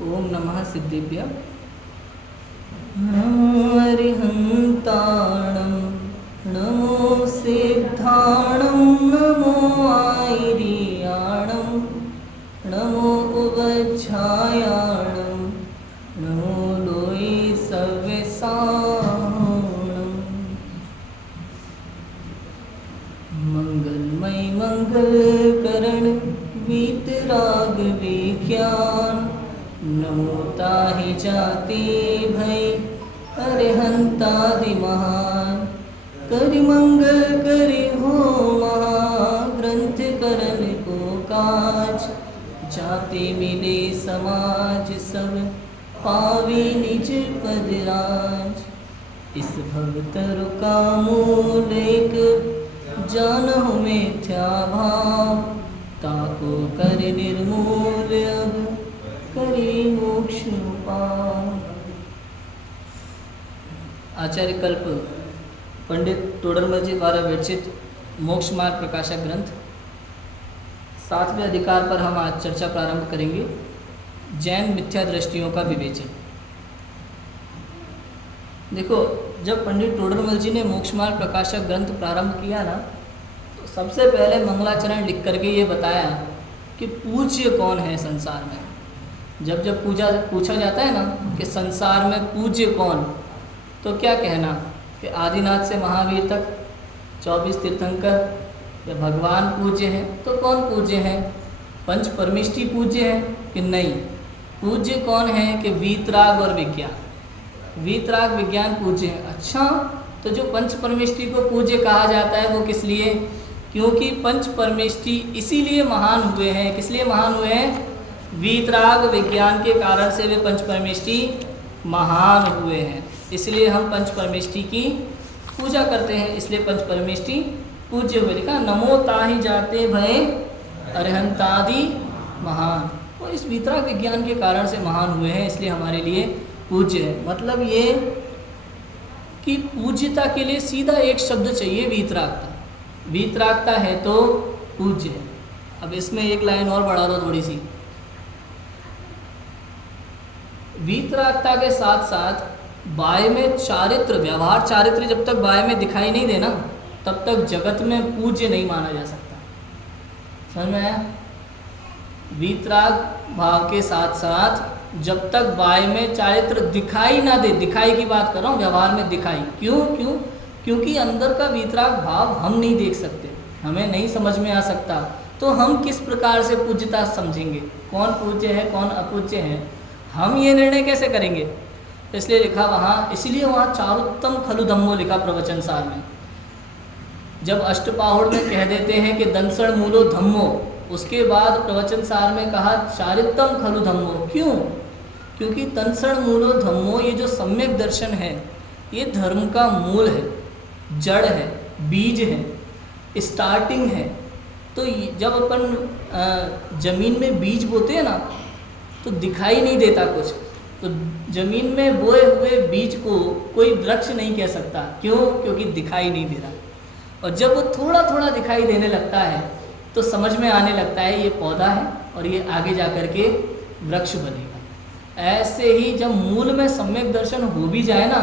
ओम नमः सिद्धेभ्य। नमो अरिहन्ताणं नमो सिद्धाणं नमो आयर्याणं नमो उपध्यायाणं नमो लोये सव्यसाणं। मंगलमय मंगलकरण वीतराग विज्ञान नमो ताहि जाते भय अरिहंतादि महान। करि मंगल करि हो महाग्रंथ करन को काज जाते मिले समाज सब पावे निज पद राज। इस भवतर का मूल एक जानहु मिथ्या भाव ताको कर निर्मूल अब करी मोक्ष पाव। आचार्य कल्प पंडित तोडरमल जी द्वारा विरचित मोक्ष मार्ग प्रकाशक ग्रंथ 7वें अधिकार पर हम आज चर्चा प्रारंभ करेंगे। जैन मिथ्या दृष्टियों का विवेचन। देखो, जब पंडित तोडरमल जी ने मोक्ष मार्ग प्रकाशक ग्रंथ प्रारंभ किया ना, तो सबसे पहले मंगलाचरण लिख करके ये बताया कि पूज्य कौन है संसार में। जब जब पूछा जाता है ना कि संसार में पूज्य कौन, तो क्या कहना कि आदिनाथ से महावीर तक 24 तीर्थंकर या भगवान पूज्य हैं। तो कौन पूज्य हैं? पंच परमिष्टि पूज्य हैं कि नहीं? पूज्य कौन है कि वीतराग और विज्ञान, वीतराग विज्ञान पूज्य हैं। अच्छा, तो जो पंच परमिष्टि को पूज्य कहा जाता है वो किस लिए? क्योंकि पंच परमिष्टि इसीलिए महान हुए हैं। किस लिए महान हुए हैं? वीतराग विज्ञान के कारण से वे पंच परमिष्टि महान हुए हैं। इसलिए हम पंच परमिष्टि की पूजा करते हैं, इसलिए पंच परमिष्टि पूज्य हुए। लिखा नमो ताहि जाते भय अरिहंतादि महान। और इस वीतराग विज्ञान के कारण से महान हुए हैं, इसलिए हमारे लिए पूज्य है। मतलब ये कि पूज्यता के लिए सीधा एक शब्द चाहिए, वीतरागता। वीतरागता है तो पूज्य है। अब इसमें एक लाइन और बढ़ा दो थोड़ी सी। वीतरागता के साथ साथ बाय में चारित्र, व्यवहार चारित्र जब तक बाय में दिखाई नहीं देना तब तक जगत में पूज्य नहीं माना जा सकता। समझ में आया? वीतराग भाव के साथ साथ जब तक बाय में चारित्र दिखाई ना दे, दिखाई की बात कर रहा हूँ, व्यवहार में दिखाई। क्यों? क्योंकि अंदर का वीतराग भाव हम नहीं देख सकते, हमें नहीं समझ में आ सकता। तो हम किस प्रकार से पूज्यता समझेंगे, कौन पूज्य है कौन अपूज्य है, हम ये निर्णय कैसे करेंगे? इसलिए लिखा वहाँ, इसीलिए वहाँ चारुत्तम खलु धम्मो लिखा प्रवचन सार में। जब अष्टपाहुड़ में कह देते हैं कि दंसण मूलो धम्मो, उसके बाद प्रवचन सार में कहा चारित्तम खलु धम्मो। क्यों? क्योंकि दंसण मूलो धम्मो, ये जो सम्यक दर्शन है ये धर्म का मूल है, जड़ है, बीज है, स्टार्टिंग है। तो जब अपन जमीन में बीज बोते हैं ना तो दिखाई नहीं देता कुछ। तो जमीन में बोए हुए बीज को कोई वृक्ष नहीं कह सकता। क्यों? क्योंकि दिखाई नहीं दे रहा। और जब वो थोड़ा थोड़ा दिखाई देने लगता है तो समझ में आने लगता है ये पौधा है और ये आगे जा कर के वृक्ष बनेगा। ऐसे ही जब मूल में सम्यक दर्शन हो भी जाए ना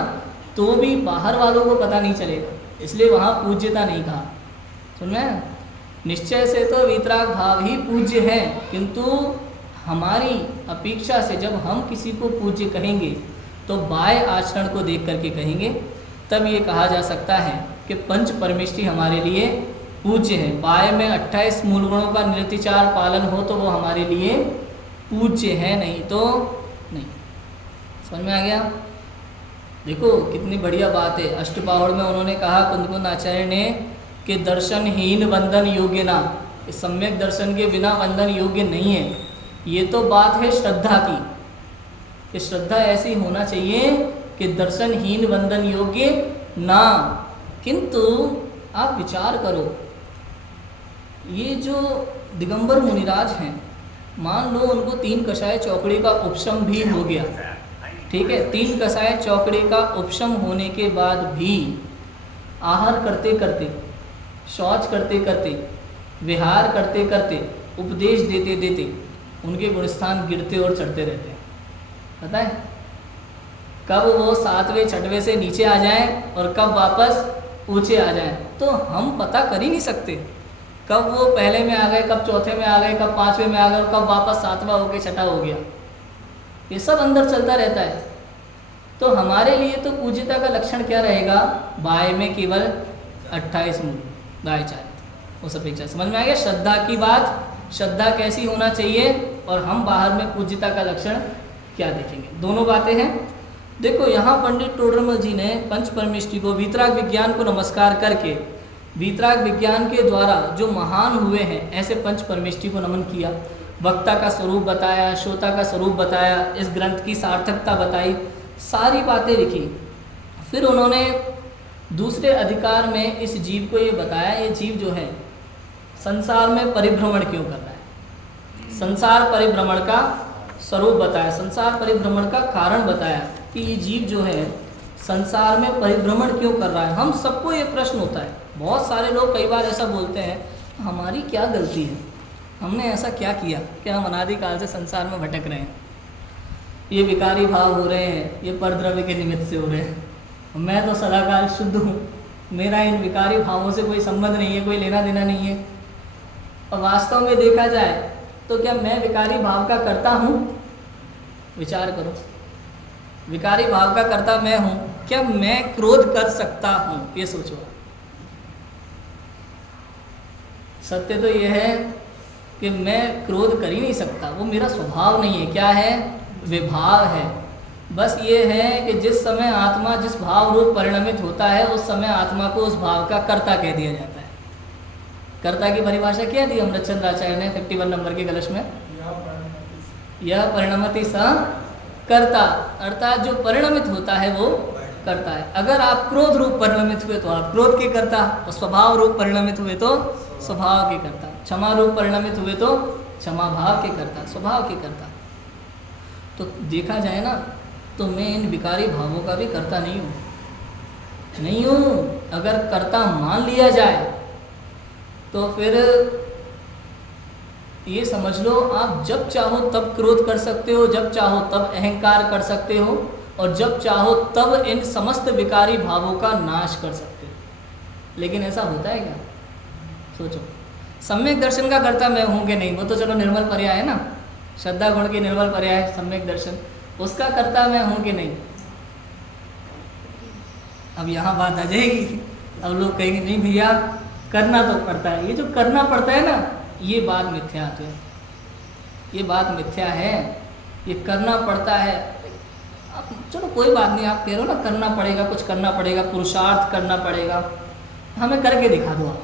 तो भी बाहर वालों को पता नहीं चलेगा, इसलिए वहाँ पूज्यता नहीं कहा। सुन में निश्चय से तो वीतराग भाव ही पूज्य है, किंतु हमारी अपेक्षा से जब हम किसी को पूज्य कहेंगे तो बाह्य आचरण को देख करके कहेंगे, तब ये कहा जा सकता है कि पंच परमिष्टि हमारे लिए पूज्य है। बाह्य में 28 मूल गुणों का निर्तिचार पालन हो तो वो हमारे लिए पूज्य है, नहीं तो नहीं। समझ में आ गया? देखो कितनी बढ़िया बात है। अष्टपाहुड़ में उन्होंने कहा, कुंदकुंद आचार्य ने, कि दर्शनहीन वंदन योग्य ना, इस सम्यक दर्शन के बिना वंदन योग्य नहीं है। ये तो बात है श्रद्धा की, कि श्रद्धा ऐसी होना चाहिए कि दर्शनहीन वंदन योग्य ना। किंतु आप विचार करो, ये जो दिगंबर मुनिराज हैं, मान लो उनको 3 कषाय चौकड़ी का उपशम भी हो गया, ठीक है। 3 कषाय चौकड़ी का उपशम होने के बाद भी आहार करते करते, शौच करते करते, विहार करते करते, उपदेश देते देते उनके गुणस्थान गिरते और चढ़ते रहते हैं। पता है? कब वो 7वें 6वें से नीचे आ जाएं और कब वापस ऊंचे आ जाएं, तो हम पता कर ही नहीं सकते। कब वो पहले में आ गए, कब चौथे में आ गए, कब 5वें में आ गए, और कब वापस 7वां हो गया, 6ठा हो गया। ये सब अंदर चलता रहता है। तो हमारे लिए तो पूज्यता का लक्षण क्या रहेगा? बाय में केवल 28 मूल, बाय चारित्र, उस अपेक्षा। समझ में आ गया श्रद्धा की बात? श्रद्धा कैसी होना चाहिए, और हम बाहर में पूज्यता का लक्षण क्या देखेंगे। दोनों बातें हैं। देखो यहाँ पंडित टोडरमल जी ने पंच परमेष्टि को, वीतराग विज्ञान को नमस्कार करके, वीतराग विज्ञान के द्वारा जो महान हुए हैं ऐसे पंच परमेष्टि को नमन किया। वक्ता का स्वरूप बताया, श्रोता का स्वरूप बताया, इस ग्रंथ की सार्थकता बताई, सारी बातें लिखी। फिर उन्होंने दूसरे अधिकार में इस जीव को ये बताया, ये जीव जो है संसार में परिभ्रमण क्यों कर रहा है, संसार परिभ्रमण का स्वरूप बताया, संसार परिभ्रमण का कारण बताया कि ये जीव जो है संसार में परिभ्रमण क्यों कर रहा है। हम सबको ये प्रश्न होता है, बहुत सारे लोग कई बार ऐसा बोलते हैं, हमारी क्या गलती है, हमने ऐसा क्या किया कि हम अनादिकाल से संसार में भटक रहे हैं, ये विकारी भाव हो रहे हैं, ये परद्रव्य के निमित्त से हो रहे हैं। मैं तो सदाकाल शुद्ध हूँ, मेरा इन विकारी भावों से कोई संबंध नहीं है, कोई लेना देना नहीं है। और वास्तव में देखा जाए तो क्या मैं विकारी भाव का कर्ता हूँ? विचार करो, विकारी भाव का कर्ता मैं हूँ, क्या मैं क्रोध कर सकता हूँ? ये सोचो। सत्य तो यह है कि मैं क्रोध कर ही नहीं सकता, वो मेरा स्वभाव नहीं है। क्या है? विभाव है। बस ये है कि जिस समय आत्मा जिस भाव रूप परिणमित होता है, उस समय आत्मा को उस भाव का कर्ता कह दिया जाता है। कर्ता की परिभाषा क्या दी अमृतचंद्र आचार्य ने 51 नंबर के कलश में? यह परिणमति स कर्ता, अर्थात जो परिणमित होता है वो करता है। अगर आप क्रोध रूप परिणमित हुए तो आप क्रोध के कर्ता, और स्वभाव रूप परिणमित हुए तो स्वभाव के कर्ता, क्षमा रूप परिणमित हुए तो क्षमा भाव के कर्ता, स्वभाव के कर्ता। तो देखा जाए ना, तो मैं इन विकारी भावों का भी कर्ता नहीं हूँ। अगर कर्ता मान लिया जाए तो फिर ये समझ लो, आप जब चाहो तब क्रोध कर सकते हो, जब चाहो तब अहंकार कर सकते हो, और जब चाहो तब इन समस्त विकारी भावों का नाश कर सकते हो। लेकिन ऐसा होता है क्या? सोचो। सम्यक दर्शन का कर्ता मैं हूँ कि नहीं? वो तो चलो निर्मल पर्याय है ना, श्रद्धा गुण की निर्मल पर्याय सम्यक दर्शन, उसका कर्ता मैं हूँ कि नहीं? अब यहाँ बात आ जाएगी, अब लोग कहेंगे नहीं भैया करना तो पड़ता है। ये जो करना पड़ता है ना, ये बात मिथ्या है, ये बात मिथ्या है, ये करना पड़ता है। अब चलो कोई बात नहीं, आप कह रहे हो ना करना पड़ेगा, कुछ करना पड़ेगा, पुरुषार्थ करना पड़ेगा, हमें करके दिखा दो आप।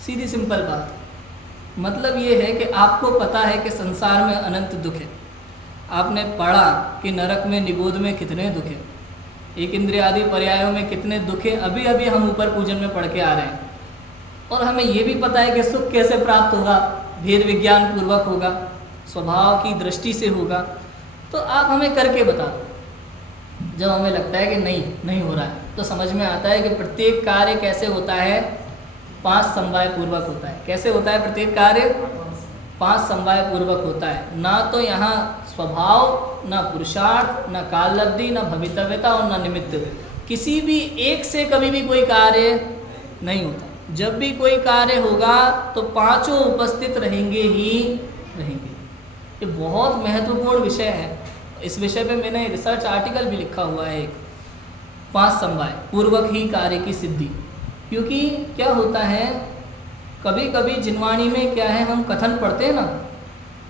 सीधी सिंपल बात। मतलब ये है कि आपको पता है कि संसार में अनंत दुख है, आपने पढ़ा कि नरक में निगोद में कितने दुख है, एक इंद्रिय आदि पर्यायों में कितने दुख है, अभी अभी हम ऊपर पूजन में पढ़ के आ रहे हैं। और हमें ये भी पता है कि सुख कैसे प्राप्त होगा, भेद विज्ञान पूर्वक होगा, स्वभाव की दृष्टि से होगा। तो आप हमें करके बता दो। जब हमें लगता है कि नहीं हो रहा है, तो समझ में आता है कि प्रत्येक कार्य कैसे होता है, 5 समवाय पूर्वक होता है। कैसे होता है प्रत्येक कार्य? 5 समवाय पूर्वक होता है। ना तो यहाँ स्वभाव, ना पुरुषार्थ, ना काललब्धि, ना भवितव्यता और ना निमित्त, किसी भी एक से कभी भी कोई कार्य नहीं होता। जब भी कोई कार्य होगा तो 5 उपस्थित रहेंगे ही रहेंगे। ये बहुत महत्वपूर्ण विषय है। इस विषय पे मैंने रिसर्च आर्टिकल भी लिखा हुआ है एक, 5 समवाय पूर्वक ही कार्य की सिद्धि। क्योंकि क्या होता है, कभी कभी जिनवाणी में क्या है, हम कथन पढ़ते हैं ना,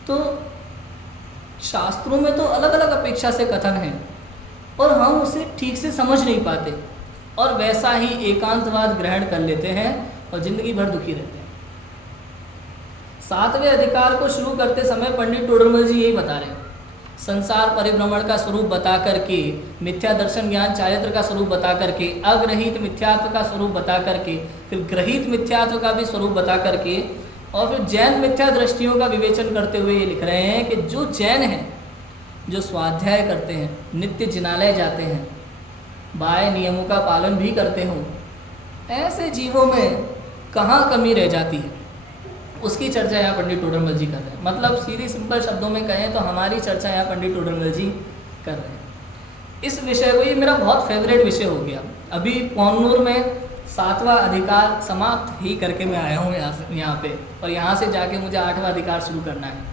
तो शास्त्रों में तो अलग अलग अपेक्षा से कथन है और हम उसे ठीक से समझ नहीं पाते, और वैसा ही एकांतवाद ग्रहण कर लेते हैं और जिंदगी भर दुखी रहते हैं। 7वें अधिकार को शुरू करते समय पंडित टोडरमल जी यही बता रहे हैं, संसार परिभ्रमण का स्वरूप बता करके, मिथ्या दर्शन ज्ञान चारित्र का स्वरूप बता करके, अग्रहित मिथ्यात्व का स्वरूप बता करके, फिर ग्रहित मिथ्यात्व का भी स्वरूप बता करके, और फिर जैन मिथ्या दृष्टियों का विवेचन करते हुए ये लिख रहे हैं कि जो जैन हैं, जो स्वाध्याय करते हैं, नित्य जिनालय जाते हैं, बाह्य नियमों का पालन भी करते हों, ऐसे जीवों में कहाँ कमी रह जाती है। उसकी चर्चा यहाँ पंडित टोडरमल जी कर रहे हैं। मतलब सीधी सिंपल शब्दों में कहें तो हमारी चर्चा यहाँ पंडित टोडरमल जी कर रहे हैं। इस विषय को, ये मेरा बहुत फेवरेट विषय हो गया। अभी पौन्नूर में 7वां अधिकार समाप्त ही करके मैं आया हूँ यहाँ पे, और यहाँ से जाके मुझे 8वां अधिकार शुरू करना है।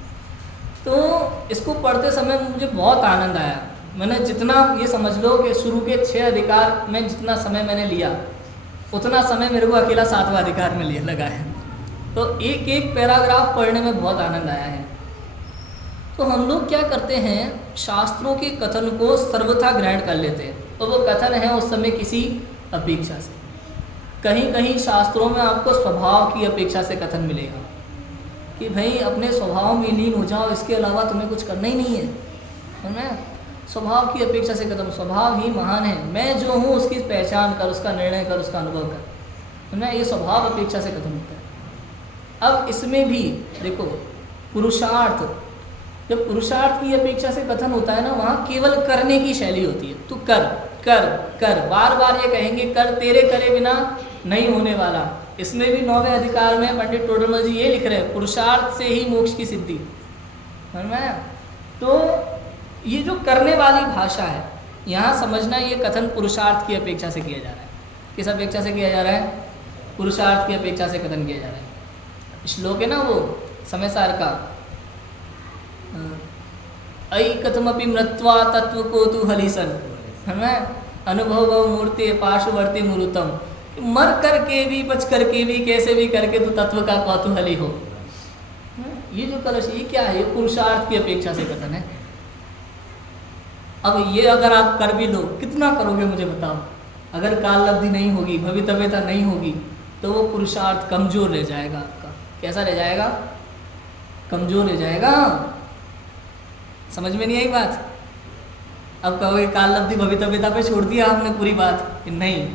तो इसको पढ़ते समय मुझे बहुत आनंद आया। मैंने जितना, ये समझ लो कि शुरू के 6 अधिकार में जितना समय मैंने लिया, उतना समय मेरे को अकेला 7वां अधिकार में लिया लगा है। तो एक एक पैराग्राफ पढ़ने में बहुत आनंद आया है। तो हम लोग क्या करते हैं, शास्त्रों के कथन को सर्वथा ग्रहण कर लेते हैं, तो वो कथन है उस समय किसी अपेक्षा से। कहीं कहीं शास्त्रों में आपको स्वभाव की अपेक्षा से कथन मिलेगा कि भाई अपने स्वभाव में लीन हो जाओ, इसके अलावा तुम्हें कुछ करना ही नहीं है। समझ, स्वभाव की अपेक्षा से कथन, स्वभाव ही महान है, मैं जो हूँ उसकी पहचान कर, उसका निर्णय कर, उसका अनुभव कर। समझ, ये स्वभाव अपेक्षा से कथन होता है। अब इसमें भी देखो, पुरुषार्थ, जब पुरुषार्थ की अपेक्षा से कथन होता है ना, वहाँ केवल करने की शैली होती है। तू कर कर कर, बार बार ये कहेंगे कर, तेरे करे बिना नहीं होने वाला। इसमें भी 9वें अधिकार में पंडित टोडरमल जी ये लिख रहे हैं, पुरुषार्थ से ही मोक्ष की सिद्धि। समझ में? तो ये जो करने वाली भाषा है, यहाँ समझना, ये कथन पुरुषार्थ की अपेक्षा से किया जा रहा है। किस अपेक्षा से किया जा रहा है? पुरुषार्थ की अपेक्षा से कथन किया जा रहा है। श्लोक है ना वो समय सार का, अयि कथमपि मृत्वा तत्व को तू हलिसन, है ना, अनुभव मूर्ति पार्श्ववर्ती मूर्तम, मर करके भी, बच करके भी, कैसे भी करके तू तत्व का कौतूहली हो। ये जो कलश, ये क्या है? ये पुरुषार्थ की अपेक्षा से कथन है। अब ये अगर आप कर भी लो, कितना करोगे मुझे बताओ? अगर काल लब्धि नहीं होगी, भवितव्यता नहीं होगी, तो वो पुरुषार्थ कमजोर रह जाएगा आपका। कैसा रह जाएगा? कमजोर रह जाएगा। समझ में नहीं आई बात? अब कहोगे काल लब्धि भवितव्यता पे छोड़ दिया आपने पूरी बात, नहीं।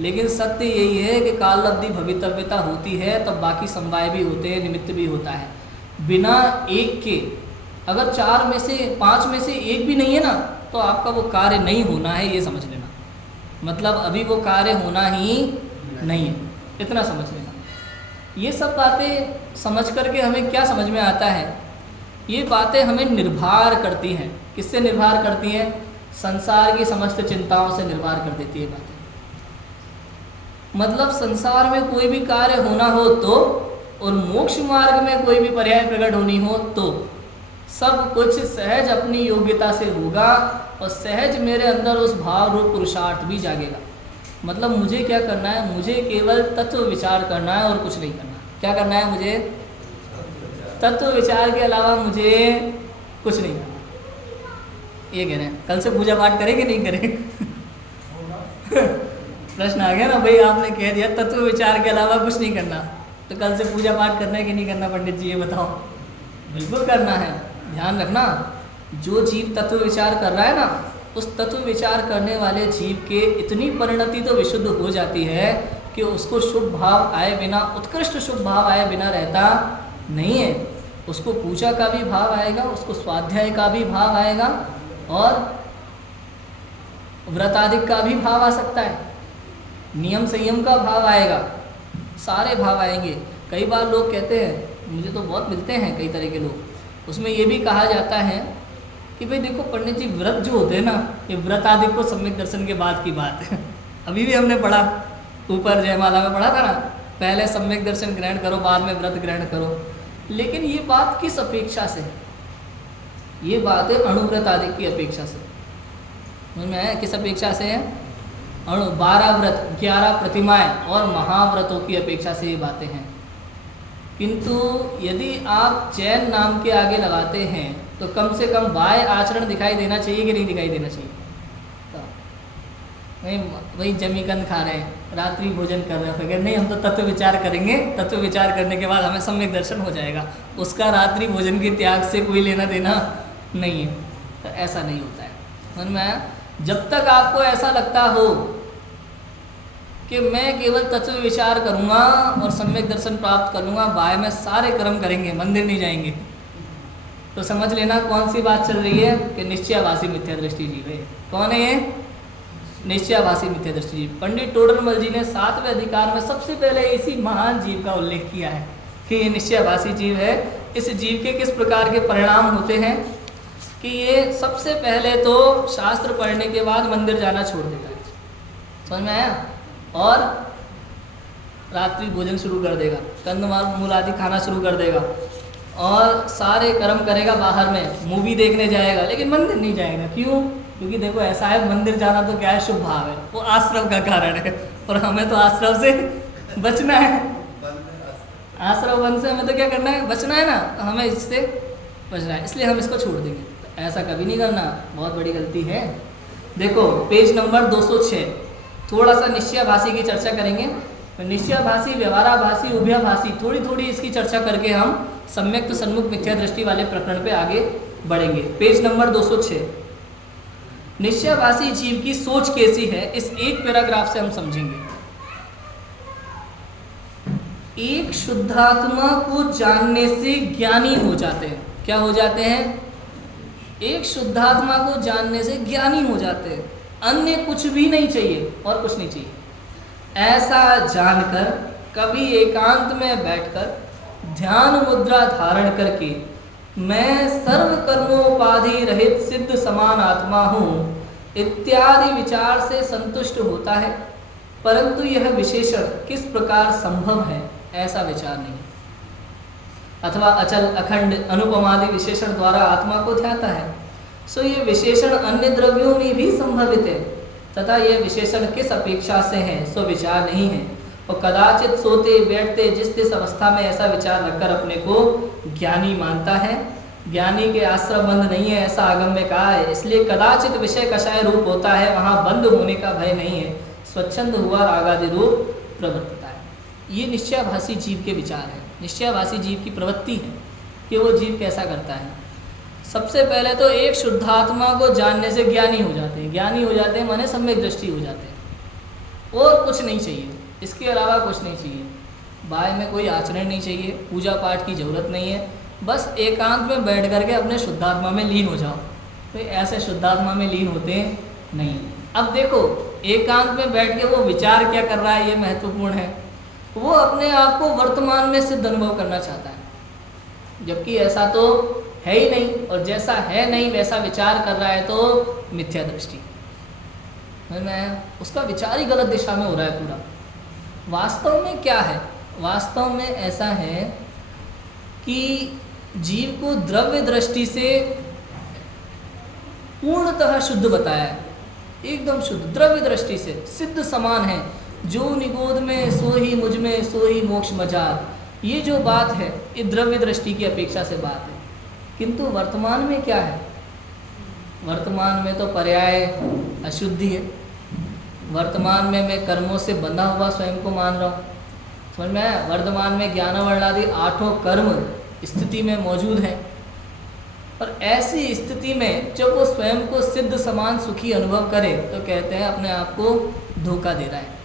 लेकिन सत्य यही है कि काल लब्धि भवितव्यता होती है तब बाकी समवाय भी होते हैं, निमित्त भी होता है। बिना एक के, अगर 4 में से 5 में से एक भी नहीं है ना, तो आपका वो कार्य नहीं होना है, ये समझ लेना। मतलब अभी वो कार्य होना ही नहीं है, इतना समझ लेना। ये सब बातें समझ करके हमें क्या समझ में आता है? ये बातें हमें निर्भर करती हैं। किससे निर्भर करती हैं? संसार की समस्त चिंताओं से निर्भर कर देती है बातें। मतलब संसार में कोई भी कार्य होना हो तो, और मोक्ष मार्ग में कोई भी पर्याय प्रकट होनी हो तो, सब कुछ सहज अपनी योग्यता से होगा, और सहज मेरे अंदर उस भाव रूप पुरुषार्थ भी जागेगा। मतलब मुझे क्या करना है? मुझे केवल तत्व विचार करना है और कुछ नहीं करना। क्या करना है मुझे? तत्व विचार के अलावा मुझे कुछ नहीं करना। ये कह रहे हैं। कल से पूजा पाठ करें कि नहीं करें? प्रश्न आ गया ना भाई, आपने कह दिया तत्व विचार के अलावा कुछ नहीं करना, तो कल से पूजा पाठ करना है कि नहीं करना? पंडित जी ये बताओ। बिल्कुल करना है। ध्यान रखना, जो जीव तत्व विचार कर रहा है ना, उस तत्व विचार करने वाले जीव के इतनी परिणति तो विशुद्ध हो जाती है कि उसको शुभ भाव आए बिना, उत्कृष्ट शुभ भाव आए बिना रहता नहीं है। उसको पूजा का भी भाव आएगा, उसको स्वाध्याय का भी भाव आएगा, और व्रतादिक का भी भाव आ सकता है, नियम संयम का भाव आएगा, सारे भाव आएंगे। कई बार लोग कहते हैं, मुझे तो बहुत मिलते हैं कई तरह के लोग, उसमें ये भी कहा जाता है कि भाई देखो पंडित जी, व्रत जो होते हैं ना, ये व्रत आदि को सम्यक दर्शन के बाद की बात है। अभी भी हमने पढ़ा, ऊपर जयमाला में पढ़ा था ना, पहले सम्यक दर्शन ग्रहण करो, बाद में व्रत ग्रहण करो। लेकिन ये बात किस अपेक्षा से है? ये बात है अणुव्रत आदि की अपेक्षा से। समझ में है? किस अपेक्षा से है? 12 व्रत, 11 प्रतिमाएँ और महाव्रतों की अपेक्षा से ये बातें हैं। किंतु यदि आप जैन नाम के आगे लगाते हैं तो कम से कम बाह्य आचरण दिखाई देना चाहिए कि नहीं दिखाई देना चाहिए? तो वही जमीकंद खा रहे हैं, रात्रि भोजन कर रहे हैं, फिर नहीं हम तो तत्व विचार करेंगे, तत्व विचार करने के बाद हमें सम्यक दर्शन हो जाएगा, उसका रात्रि भोजन के त्याग से कोई लेना देना नहीं है। तो ऐसा नहीं होता है। समझ में आया? जब तक आपको ऐसा लगता हो कि मैं केवल तत्व विचार करूँगा और सम्यक दर्शन प्राप्त कर लूँगा, बाह्य में सारे कर्म करेंगे, मंदिर नहीं जाएंगे, तो समझ लेना कौन सी बात चल रही है कि निश्चयाभासी मिथ्या दृष्टि जीव है। कौन है ये? निश्चयाभासी मिथ्या दृष्टि जीव। पंडित टोडरमल जी ने 7वें अधिकार में सबसे पहले इसी महान जीव का उल्लेख किया है कि ये निश्चयाभासी जीव है। इस जीव के किस प्रकार के परिणाम होते हैं कि ये सबसे पहले तो शास्त्र पढ़ने के बाद मंदिर जाना छोड़ देता है, समझ में आया, और रात्रि भोजन शुरू कर देगा, कंदमाल मूल आदि खाना शुरू कर देगा, और सारे कर्म करेगा, बाहर में मूवी देखने जाएगा, लेकिन मंदिर नहीं जाएगा। क्यों? क्योंकि देखो ऐसा है, मंदिर जाना तो क्या है, शुभ भाव है, वो आश्रम का कारण है, और हमें तो आश्रम से बचना है, आश्रम वन से हमें तो क्या करना है, बचना है ना, हमें इससे बचना है, इसलिए हम इसको छोड़ देंगे। ऐसा कभी नहीं करना, बहुत बड़ी गलती है। देखो पेज नंबर 206, थोड़ा सा निश्चयाभासी की चर्चा करेंगे। तो निश्चयाभासी, व्यवहाराभासी, उभयाभासी, थोड़ी थोड़ी इसकी चर्चा करके हम सम्यक सन्मुख मिथ्या दृष्टि वाले प्रकरण पे आगे बढ़ेंगे। पेज नंबर 206, निश्चयाभासी जीव की सोच कैसी है, इस एक पैराग्राफ से हम समझेंगे। एक शुद्धात्मा को जानने से ज्ञानी हो जाते हैं। क्या हो जाते हैं? एक शुद्धात्मा को जानने से ज्ञानी हो जाते हैं, अन्य कुछ भी नहीं चाहिए और कुछ नहीं चाहिए। ऐसा जानकर कभी एकांत में बैठकर ध्यान मुद्रा धारण करके मैं सर्व कर्मोपाधि रहित सिद्ध समान आत्मा हूँ इत्यादि विचार से संतुष्ट होता है, परंतु यह विशेषण किस प्रकार संभव है, ऐसा विचार नहीं। अथवा अचल अखंड अनुपमादि विशेषण द्वारा आत्मा को ध्याता है, सो ये विशेषण अन्य द्रव्यों में भी संभवित है, तथा यह विशेषण किस अपेक्षा से है, सो विचार नहीं है। और कदाचित सोते बैठते जिस जिस अवस्था में ऐसा विचार रखकर अपने को ज्ञानी मानता है, ज्ञानी के आश्रम बंद नहीं है, ऐसा आगम में कहा है। इसलिए कदाचित विषय कषाय रूप होता है, वहाँ बंद होने का भय नहीं है, स्वच्छंद हुआ रागादि रूप प्रवर्तता है। ये निश्चयाभासी जीव के विचार हैं, निश्चयाभासी जीव की प्रवृत्ति है कि वो जीव कैसा करता है। सबसे पहले तो एक शुद्धात्मा को जानने से ज्ञानी हो जाते हैं, ज्ञानी हो जाते हैं माने सम्यक दृष्टि हो जाते हैं, और कुछ नहीं चाहिए, इसके अलावा कुछ नहीं चाहिए। बाहर में कोई आचरण नहीं चाहिए, पूजा पाठ की जरूरत नहीं है, बस एकांत में बैठ करके अपने शुद्धात्मा में लीन हो जाओ। तो ऐसे शुद्धात्मा में लीन होते हैं नहीं। अब देखो एकांत में बैठ के वो विचार क्या कर रहा है, ये महत्वपूर्ण है। वो अपने आप को वर्तमान में सिद्ध अनुभव करना चाहता है, जबकि ऐसा तो है ही नहीं, और जैसा है नहीं वैसा विचार कर रहा है तो मिथ्या दृष्टि में उसका विचार ही गलत दिशा में हो रहा है पूरा। वास्तव में क्या है? वास्तव में ऐसा है कि जीव को द्रव्य दृष्टि से पूर्णतः शुद्ध बताया है, एकदम शुद्ध द्रव्य दृष्टि से सिद्ध समान है। जो निगोद में सो ही मुझ में सो ही मोक्ष मजार, ये जो बात है ये द्रव्य दृष्टि की अपेक्षा से बात है। किंतु वर्तमान में क्या है? वर्तमान में तो पर्याय अशुद्धि है। वर्तमान में मैं कर्मों से बंधा हुआ स्वयं को मान रहा हूँ, समझ में आया? वर्तमान में ज्ञान वर्णादि 8 कर्म स्थिति में मौजूद हैं, और ऐसी स्थिति में जब वो स्वयं को सिद्ध समान सुखी अनुभव करे तो कहते हैं अपने आप को धोखा दे रहा है,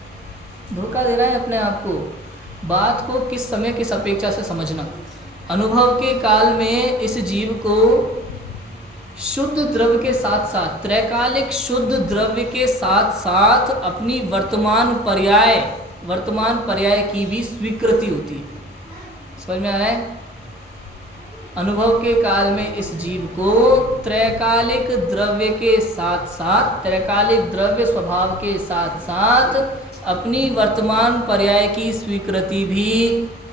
धोखा दे रहा है अपने आप को। बात को किस समय किस अपेक्षा से समझना। अनुभव के काल में इस जीव को शुद्ध द्रव्य के साथ साथ, त्रैकालिक शुद्ध द्रव्य के साथ साथ अपनी वर्तमान पर्याय की भी स्वीकृति होती है। समझ में आ रहा है? अनुभव के काल में इस जीव को त्रैकालिक द्रव्य के साथ साथ, त्रैकालिक द्रव्य स्वभाव के साथ साथ अपनी वर्तमान पर्याय की स्वीकृति भी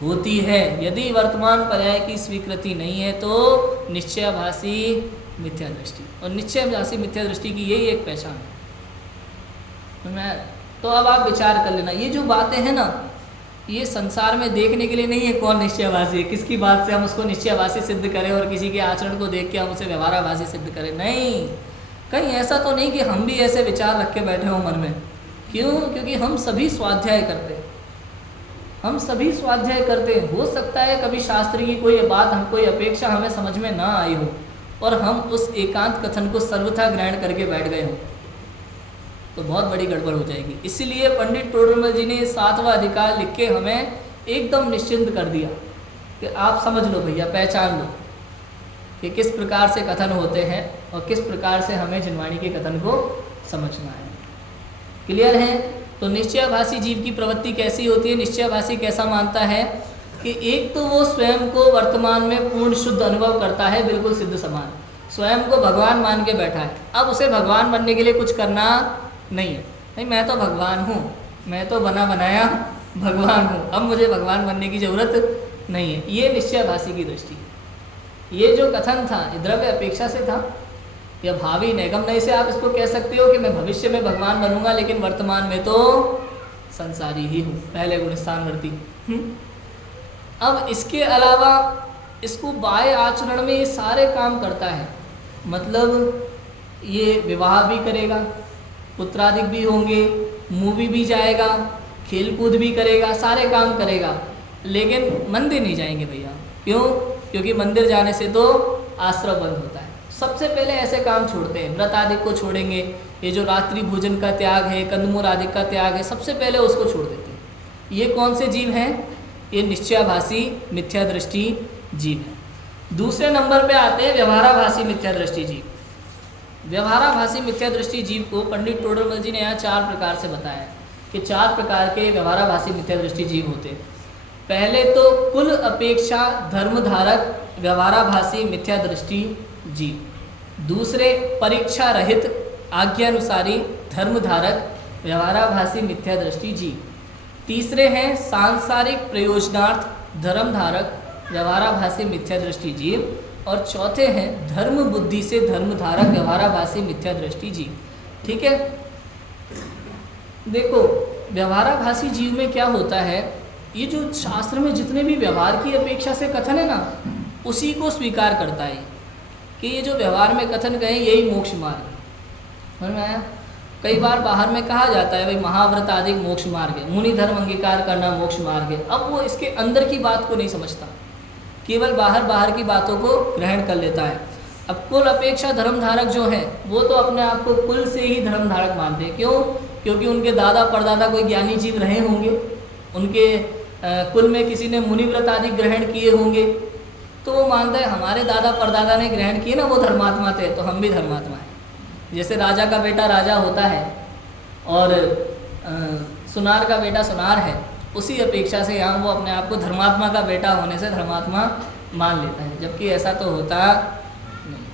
होती है। यदि वर्तमान पर्याय की स्वीकृति नहीं है तो निश्चयाभासी मिथ्या दृष्टि, और निश्चयाभासी मिथ्या दृष्टि की यही एक पहचान है। तो अब आप विचार कर लेना, ये जो बातें हैं ना, ये संसार में देखने के लिए नहीं है कौन निश्चयाभासी है, किसकी बात से हम उसको निश्चयाभासी सिद्ध करें और किसी के आचरण को देख के हम उसे व्यवहाराभासी सिद्ध करें। नहीं, कहीं ऐसा तो नहीं कि हम भी ऐसे विचार रख के बैठे हों मन में। क्यों? क्योंकि हम सभी स्वाध्याय करते हैं, हम सभी स्वाध्याय करते हैं। हो सकता है कभी शास्त्र की कोई बात, हम कोई अपेक्षा हमें समझ में ना आई हो और हम उस एकांत कथन को सर्वथा ग्रहण करके बैठ गए हों, तो बहुत बड़ी गड़बड़ हो जाएगी। इसीलिए पंडित टोडरमल जी ने 7वां अधिकार लिख के हमें एकदम निश्चिंत कर दिया कि आप समझ लो भैया, पहचान लो कि किस प्रकार से कथन होते हैं और किस प्रकार से हमें जिनवाणी के कथन को समझना है। क्लियर है? तो निश्चयाभासी जीव की प्रवृत्ति कैसी होती है, निश्चयाभासी कैसा मानता है कि एक तो वो स्वयं को वर्तमान में पूर्ण शुद्ध अनुभव करता है, बिल्कुल सिद्ध समान, स्वयं को भगवान मान के बैठा है। अब उसे भगवान बनने के लिए कुछ करना नहीं है, नहीं मैं तो भगवान हूँ, मैं तो बना बनाया भगवान हूँ, अब मुझे भगवान बनने की ज़रूरत नहीं है। ये निश्चयभासी की दृष्टि है। ये जो कथन था ये द्रव्य अपेक्षा से था, या भावी नैगम नय से आप इसको कह सकते हो कि मैं भविष्य में भगवान बनूंगा लेकिन वर्तमान में तो संसारी ही हूँ, पहले गुण स्थानवर्ती। अब इसके अलावा इसको बाह्य आचरण में ये सारे काम करता है, मतलब ये विवाह भी करेगा, पुत्रादिक भी होंगे, मूवी भी जाएगा, खेलकूद भी करेगा, सारे काम करेगा, लेकिन मंदिर नहीं जाएंगे भैया। क्यों? क्योंकि मंदिर जाने से तो आश्रम बंद होता है। सबसे पहले ऐसे काम छोड़ते हैं, व्रत आदि को छोड़ेंगे, ये जो रात्रि भोजन का त्याग है, कंदमूल आदि का त्याग है, सबसे पहले उसको छोड़ देते हैं। ये कौन से जीव हैं? ये निश्चयाभासी मिथ्या दृष्टि जीव हैं। दूसरे नंबर पे आते हैं व्यवहाराभासी मिथ्या दृष्टि जीव। व्यवहाराभासी मिथ्या दृष्टि जीव को पंडित टोडरमल जी ने यहाँ 4 प्रकार से बताया कि 4 प्रकार के व्यवहाराभासी मिथ्या दृष्टि जीव होते हैं। पहले तो कुल अपेक्षा धर्मधारक व्यवहाराभासी मिथ्या दृष्टि जीव। दूसरे परीक्षा रहित आज्ञानुसारी धर्मधारक व्यवहाराभासी मिथ्या दृष्टि जीव। तीसरे हैं सांसारिक प्रयोजनार्थ धर्मधारक व्यवहाराभासी मिथ्या दृष्टि जीव। और चौथे हैं धर्म बुद्धि से धर्मधारक व्यवहाराभासी मिथ्या दृष्टि जीव। ठीक है, देखो व्यवहाराभासी जीव में क्या होता है, ये जो शास्त्र में जितने भी व्यवहार की अपेक्षा से कथन है ना, उसी को स्वीकार करता है कि ये जो व्यवहार में कथन कहें यही मोक्ष मार्ग है। समझ में आया? कई बार बाहर में कहा जाता है भाई महाव्रत आदि मोक्ष मार्ग है, मुनि धर्म अंगीकार करना मोक्ष मार्ग है। अब वो इसके अंदर की बात को नहीं समझता, केवल बाहर की बातों को ग्रहण कर लेता है। अब कुल अपेक्षा धर्मधारक जो है वो तो अपने आप को कुल से ही धर्मधारक मानते हैं। क्यों? क्योंकि उनके दादा परदादा कोई ज्ञानी जीव रहे होंगे, उनके कुल में किसी ने मुनिव्रत आदि ग्रहण किए होंगे, तो वो मानता है हमारे दादा परदादा ने ग्रहण किए ना, वो धर्मात्मा थे तो हम भी धर्मात्मा हैं। जैसे राजा का बेटा राजा होता है और सुनार का बेटा सुनार है, उसी अपेक्षा से यहाँ वो अपने आप को धर्मात्मा का बेटा होने से धर्मात्मा मान लेता है, जबकि ऐसा तो होता नहीं।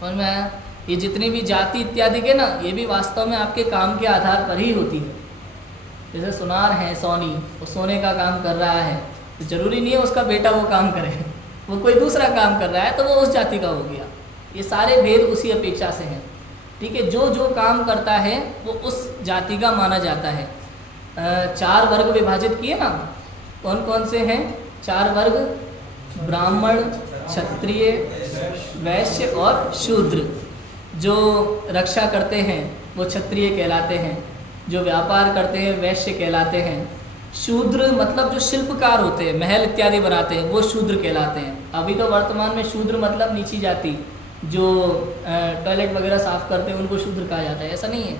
समझ में आया? ये जितनी भी जाति इत्यादि के ना, ये भी वास्तव में आपके काम के आधार पर ही होती है। जैसे सुनार है सोनी, वो सोने का काम कर रहा है, तो ज़रूरी नहीं है उसका बेटा वो काम करे, वो कोई दूसरा काम कर रहा है तो वो उस जाति का हो गया। ये सारे भेद उसी अपेक्षा से हैं। ठीक है, जो जो काम करता है वो उस जाति का माना जाता है। 4 वर्ग विभाजित किए ना, कौन कौन से हैं 4 वर्ग? ब्राह्मण, क्षत्रिय, वैश्य और शूद्र। जो रक्षा करते हैं वो क्षत्रिय कहलाते हैं, जो व्यापार करते हैं वैश्य कहलाते हैं। शूद्र मतलब जो शिल्पकार होते हैं, महल इत्यादि बनाते हैं, वो शूद्र कहलाते हैं। अभी तो वर्तमान में शूद्र मतलब नीची जाति, जो टॉयलेट वगैरह साफ करते हैं उनको शूद्र कहा जाता है। ऐसा नहीं है,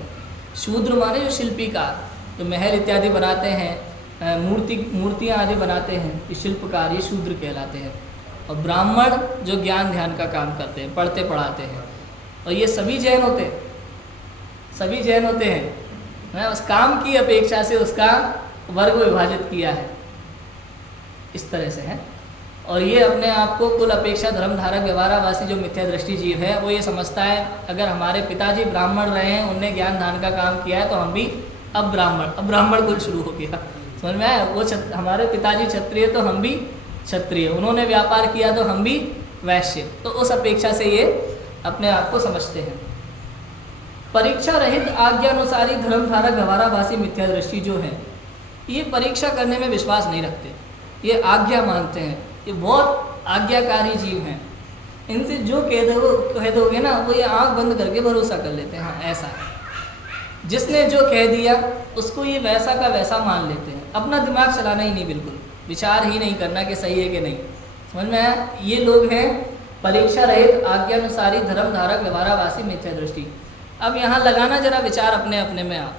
शूद्र माने जो शिल्पीकार, जो महल इत्यादि बनाते हैं, मूर्तियाँ आदि बनाते हैं, ये शिल्पकार, ये शूद्र कहलाते हैं। और ब्राह्मण जो ज्ञान ध्यान का काम करते हैं, पढ़ते पढ़ाते हैं। और ये सभी जैन होते हैं, सभी जैन होते हैं। उस काम की अपेक्षा से उसका वर्ग विभाजित किया है, इस तरह से है। और ये अपने आप को कुल अपेक्षा धर्मधारक व्यवहाराभासी जो मिथ्या दृष्टि जीव है, वो ये समझता है अगर हमारे पिताजी ब्राह्मण रहे हैं, उनने ज्ञान ध्यान का काम किया है, तो हम भी अब ब्राह्मण कुल शुरू हो गया। समझ में आया? वो हमारे पिताजी क्षत्रिय तो हम भी क्षत्रिय, उन्होंने व्यापार किया तो हम भी वैश्य। तो उस अपेक्षा से ये अपने आप को समझते हैं। परीक्षा रहित आज्ञानुसारी धर्मधारक व्यवहाराभासी मिथ्या दृष्टि जो है, ये परीक्षा करने में विश्वास नहीं रखते, ये आज्ञा मानते हैं, ये बहुत आज्ञाकारी जीव हैं। इनसे जो कह दोगे ना, वो ये आंख बंद करके भरोसा कर लेते हैं, हाँ ऐसा है। जिसने जो कह दिया उसको ये वैसा का वैसा मान लेते हैं, अपना दिमाग चलाना ही नहीं, बिल्कुल विचार ही नहीं करना कि सही है कि नहीं। समझ में आया? ये लोग हैं परीक्षा रहित आज्ञानुसारी धर्मधारक व्यवहाराभासी मिथ्या दृष्टि। अब यहाँ लगाना जरा विचार अपने अपने में आप,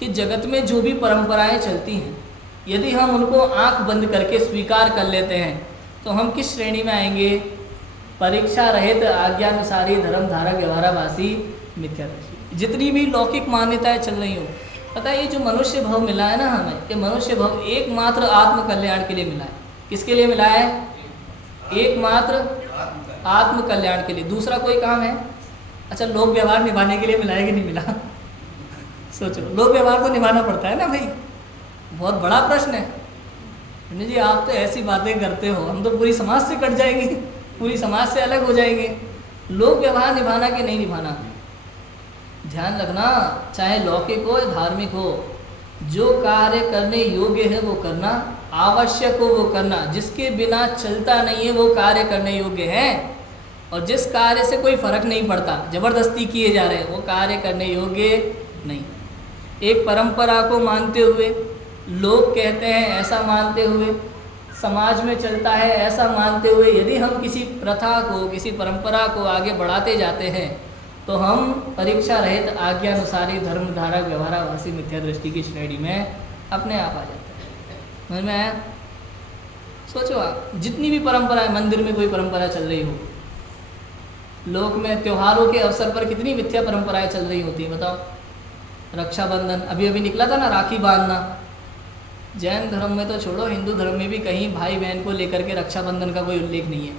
कि जगत में जो भी परंपराएं चलती हैं, यदि हम उनको आंख बंद करके स्वीकार कर लेते हैं तो हम किस श्रेणी में आएंगे? परीक्षा रहित आज्ञानुसारी धर्मधारक व्यवहाराभासी मिथ्या दृष्टि। जितनी भी लौकिक मान्यताएं चल रही हो, पता है ये जो मनुष्य भव मिला है ना हमें, ये मनुष्य भव एकमात्र आत्म कल्याण के लिए मिला है। किसके लिए मिला है? एकमात्र आत्म कल्याण के लिए। दूसरा कोई काम है? अच्छा, लोक व्यवहार निभाने के लिए मिला है कि नहीं मिला? सोचो, लोक व्यवहार तो निभाना पड़ता है ना भाई, बहुत बड़ा प्रश्न है। पंडित जी आप तो ऐसी बातें करते हो, हम तो पूरी समाज से कट जाएंगे, पूरी समाज से अलग हो जाएंगे। लोक व्यवहार निभाना कि नहीं निभाना? ध्यान रखना, चाहे लौकिक हो या धार्मिक हो, जो कार्य करने योग्य है वो करना, आवश्यक हो वो करना, जिसके बिना चलता नहीं है वो कार्य करने योग्य है, और जिस कार्य से कोई फर्क नहीं पड़ता, जबरदस्ती किए जा रहे हैं, वो कार्य करने योग्य नहीं। एक परंपरा को मानते हुए, लोग कहते हैं ऐसा मानते हुए, समाज में चलता है ऐसा मानते हुए, यदि हम किसी प्रथा को, किसी परंपरा को आगे बढ़ाते जाते हैं तो हम परीक्षा रहित आज्ञानुसारी धर्मधारक व्यवहाराभासी मिथ्या दृष्टि की श्रेणी में अपने आप आ जाते हैं। समझ में आया? सोचो आप, जितनी भी परंपरा है, मंदिर में कोई परंपरा चल रही हो, लोक में त्योहारों के अवसर पर कितनी मिथ्या परंपराएं चल रही होती हैं बताओ। रक्षाबंधन अभी अभी निकला था ना, राखी बांधना। जैन धर्म में तो छोड़ो, हिंदू धर्म में भी कहीं भाई बहन को लेकर के रक्षाबंधन का कोई उल्लेख नहीं है।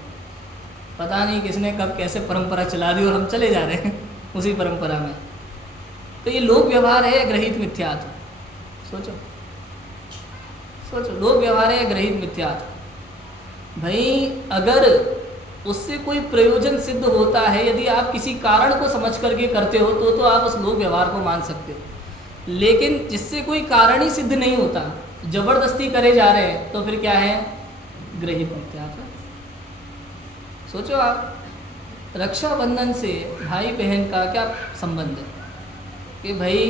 पता नहीं किसने कब कैसे परंपरा चला दी और हम चले जा रहे हैं उसी परंपरा में। तो ये लोक व्यवहार है ग्रहित मिथ्यात्व। सोचो सोचो, लोक व्यवहार है ग्रहित मिथ्यात्व। भाई अगर उससे कोई प्रयोजन सिद्ध होता है, यदि आप किसी कारण को समझ करके करते हो तो आप उस लोक व्यवहार को मान सकते हो। लेकिन जिससे कोई कारण ही सिद्ध नहीं होता, जबरदस्ती करे जा रहे हैं, तो फिर क्या है? ग्रहित मिथ्यात्व। सोचो आप, रक्षाबंधन से भाई बहन का क्या संबंध है? कि भाई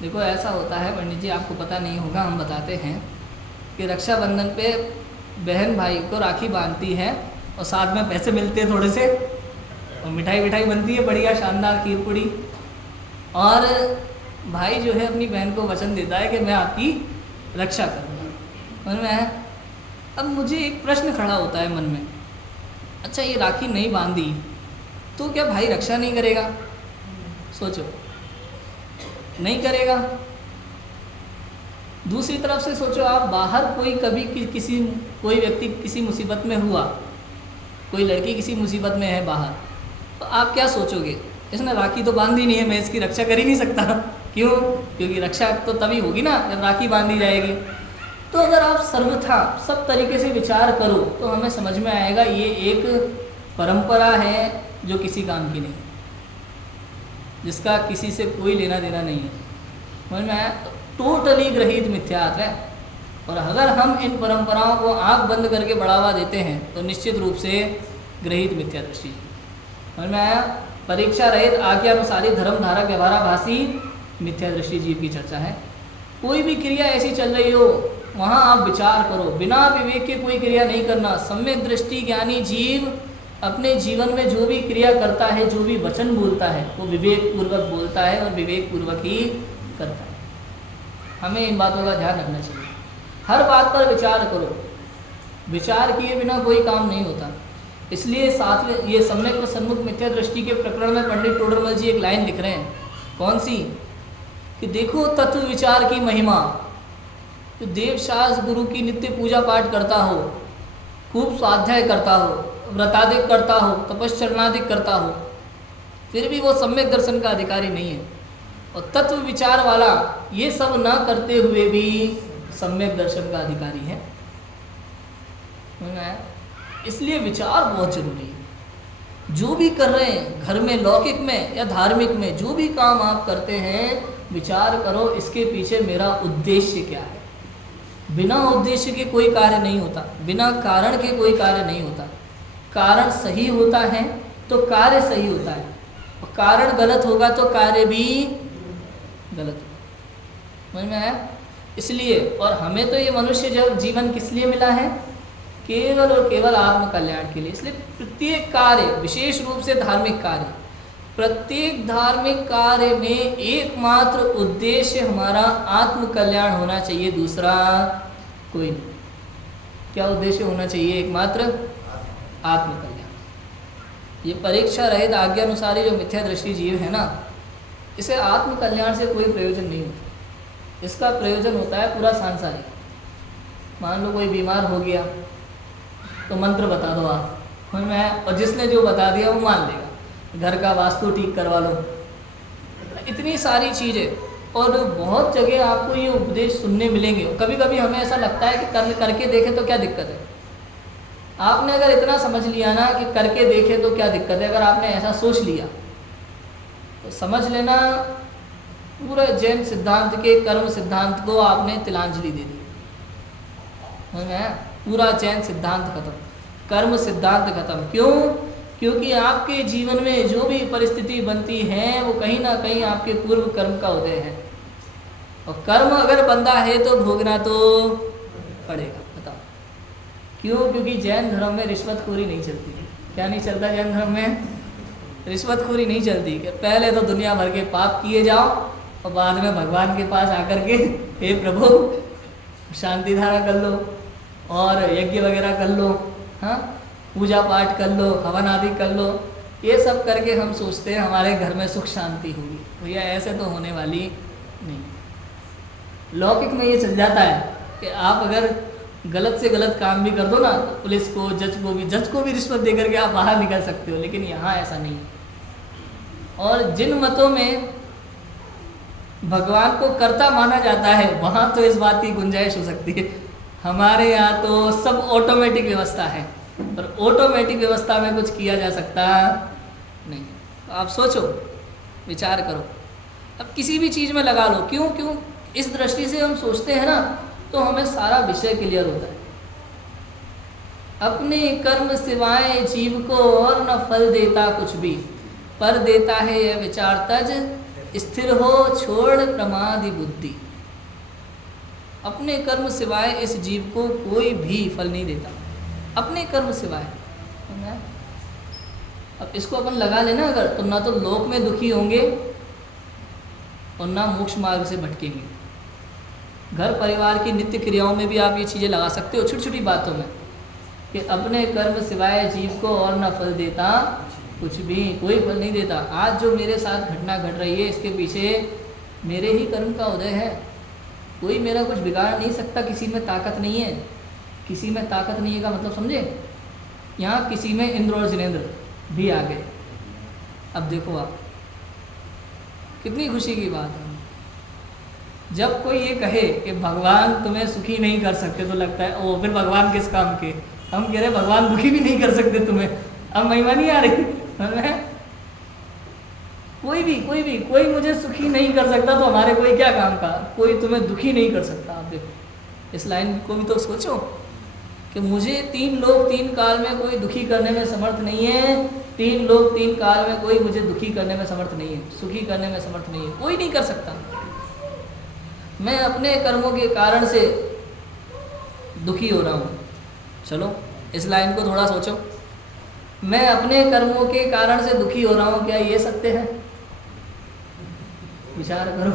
देखो ऐसा होता है पंडित जी, आपको पता नहीं होगा, हम बताते हैं कि रक्षाबंधन पे बहन भाई को राखी बांधती है और साथ में पैसे मिलते हैं थोड़े से, और मिठाई बनती है बढ़िया शानदार खीर पूड़ी, और भाई जो है अपनी बहन को वचन देता है कि मैं आपकी रक्षा करूँगा। समझ में है? अब मुझे एक प्रश्न खड़ा होता है मन में, अच्छा ये राखी नहीं बांधी तो क्या भाई रक्षा नहीं करेगा? सोचो, नहीं करेगा। दूसरी तरफ से सोचो आप, बाहर कोई कभी कोई व्यक्ति किसी मुसीबत में हुआ, कोई लड़की किसी मुसीबत में है बाहर, तो आप क्या सोचोगे? इसने राखी तो बांधी नहीं है, मैं इसकी रक्षा कर ही नहीं सकता। क्यों? क्योंकि रक्षा तो तभी होगी ना जब राखी बांधी जाएगी। तो अगर आप सर्वथा सब तरीके से विचार करो तो हमें समझ में आएगा ये एक परंपरा है जो किसी काम की नहीं, जिसका किसी से कोई लेना देना नहीं है। समझ में आया? टोटली ग्रहित मिथ्यात्व है। और अगर हम इन परंपराओं को आँख बंद करके बढ़ावा देते हैं तो निश्चित रूप से ग्रहित मिथ्या दृष्टि। समझ में आया? परीक्षा रहित आज्ञानुसारी धर्मधारक व्यवहाराभासी मिथ्या दृष्टि जीव की चर्चा है। कोई भी क्रिया ऐसी चल रही हो, वहाँ आप विचार करो, बिना विवेक के कोई क्रिया नहीं करना। सम्यक दृष्टि ज्ञानी जीव अपने जीवन में जो भी क्रिया करता है, जो भी वचन बोलता है, वो विवेक पूर्वक बोलता है और विवेक पूर्वक ही करता है। हमें इन बातों का ध्यान रखना चाहिए। हर बात पर विचार करो, विचार किए बिना कोई काम नहीं होता। इसलिए साथ में ये सम्यक व सन्मुख मिथ्या दृष्टि के प्रकरण में पंडित टोडरमल जी एक लाइन लिख रहे हैं। कौन सी? कि देखो तत्व विचार की महिमा। जो देवशास्त्र गुरु की नित्य पूजा पाठ करता हो, खूब स्वाध्याय करता हो, व्रतादिक करता हो, तपश्चरणादिक करता हो, फिर भी वो सम्यक दर्शन का अधिकारी नहीं है। और तत्व विचार वाला ये सब ना करते हुए भी सम्यक दर्शन का अधिकारी है। इसलिए विचार बहुत जरूरी है। जो भी कर रहे हैं, घर में, लौकिक में या धार्मिक में, जो भी काम आप करते हैं, विचार करो इसके पीछे मेरा उद्देश्य क्या है। बिना उद्देश्य के कोई कार्य नहीं होता, बिना कारण के कोई कार्य नहीं होता। कारण सही होता है तो कार्य सही होता है, और कारण गलत होगा तो कार्य भी गलत होगा। समझ में आया? इसलिए, और हमें तो ये मनुष्य जब जीवन किस लिए मिला है? केवल और केवल आत्म कल्याण के लिए। इसलिए प्रत्येक कार्य, विशेष रूप से धार्मिक कार्य, प्रत्येक धार्मिक कार्य में एकमात्र उद्देश्य हमारा आत्म कल्याण होना चाहिए, दूसरा कोई नहीं। क्या उद्देश्य होना चाहिए? एकमात्र आत्म कल्याण। ये परीक्षा रहित आज्ञानुसारी जो मिथ्या दृष्टि जीव है ना, इसे आत्म कल्याण से कोई प्रयोजन नहीं होता। इसका प्रयोजन होता है पूरा सांसारिक। मान लो कोई बीमार हो गया, तो मंत्र बता दो आप, मैं और जिसने जो बता दिया वो मान लेगा। घर का वास्तु ठीक करवा लो, इतनी सारी चीज़ें। और बहुत जगह आपको ये उपदेश सुनने मिलेंगे। कभी कभी हमें ऐसा लगता है कि करके देखें तो क्या दिक्कत है। आपने अगर इतना समझ लिया ना कि करके देखें तो क्या दिक्कत है, अगर आपने ऐसा सोच लिया तो समझ लेना पूरे जैन सिद्धांत के कर्म सिद्धांत को आपने तिलांजलि दे दी। पूरा जैन सिद्धांत खत्म, कर्म सिद्धांत खत्म। क्यों? क्योंकि आपके जीवन में जो भी परिस्थिति बनती है वो कहीं ना कहीं आपके पूर्व कर्म का उदय है, और कर्म अगर बंधा है तो भोगना तो पड़ेगा। बताओ क्यों? क्योंकि जैन धर्म में रिश्वतखोरी नहीं चलती। क्या नहीं चलता जैन धर्म में? रिश्वतखोरी नहीं चलती कि पहले तो दुनिया भर के पाप किए जाओ और बाद में भगवान के पास आकर के हे प्रभु शांति धारा कर लो और यज्ञ वगैरह कर लो, हाँ पूजा पाठ कर लो, हवन आदि कर लो। ये सब करके हम सोचते हैं हमारे घर में सुख शांति होगी। भैया ऐसे तो होने वाली नहीं। लौकिक में ये चल जाता है कि आप अगर गलत से गलत काम भी कर दो ना तो पुलिस को, जज को भी रिश्वत दे करके आप बाहर निकल सकते हो, लेकिन यहाँ ऐसा नहीं है। और जिन मतों में भगवान को कर्ता माना जाता है वहाँ तो इस बात की गुंजाइश हो सकती है। हमारे यहाँ तो सब ऑटोमेटिक व्यवस्था है, पर ऑटोमेटिक व्यवस्था में कुछ किया जा सकता नहीं। तो आप सोचो, विचार करो, अब किसी भी चीज़ में लगा लो। क्यों इस दृष्टि से हम सोचते हैं ना तो हमें सारा विषय क्लियर होता है। अपने कर्म सिवाय जीव को और न फल देता कुछ भी, पर देता है यह विचार तज, स्थिर हो छोड़ प्रमादी बुद्धि। अपने कर्म सिवाय इस जीव को कोई भी फल नहीं देता, अपने कर्म सिवाय। अब इसको अपन लगा लेना अगर, तो ना तो लोक में दुखी होंगे और ना मोक्ष मार्ग से भटकेंगे। घर परिवार की नित्य क्रियाओं में भी आप ये चीज़ें लगा सकते हो, छोटी छोटी बातों में, कि अपने कर्म सिवाय जीव को और न फल देता कुछ भी, कोई फल नहीं देता। आज जो मेरे साथ घटना घट रही है इसके पीछे मेरे ही कर्म का उदय है। कोई मेरा कुछ बिगाड़ नहीं सकता, किसी में ताकत नहीं है। किसी में ताकत नहीं है का मतलब समझे? यहाँ किसी में इंद्र और जिनेंद्र भी आ गए। अब देखो आप, कितनी खुशी की बात है। जब कोई ये कहे कि भगवान तुम्हें सुखी नहीं कर सकते तो लगता है ओ फिर भगवान किस काम के। हम कह रहे भगवान दुखी भी नहीं कर सकते तुम्हें, अब महिमा नहीं आ रही है? कोई मुझे सुखी नहीं कर सकता तो हमारे कोई क्या काम का। कोई तुम्हें दुखी नहीं कर सकता। आप देखो इस लाइन को भी तो सोचो कि मुझे 3 लोग 3 काल में कोई दुखी करने में समर्थ नहीं है। 3 लोग 3 काल में कोई मुझे दुखी करने में समर्थ नहीं है, सुखी करने में समर्थ नहीं है, कोई नहीं कर सकता। मैं अपने कर्मों के कारण से दुखी हो रहा हूँ। चलो इस लाइन को थोड़ा सोचो, मैं अपने कर्मों के कारण से दुखी हो रहा हूँ, क्या ये सत्य है? विचार करो,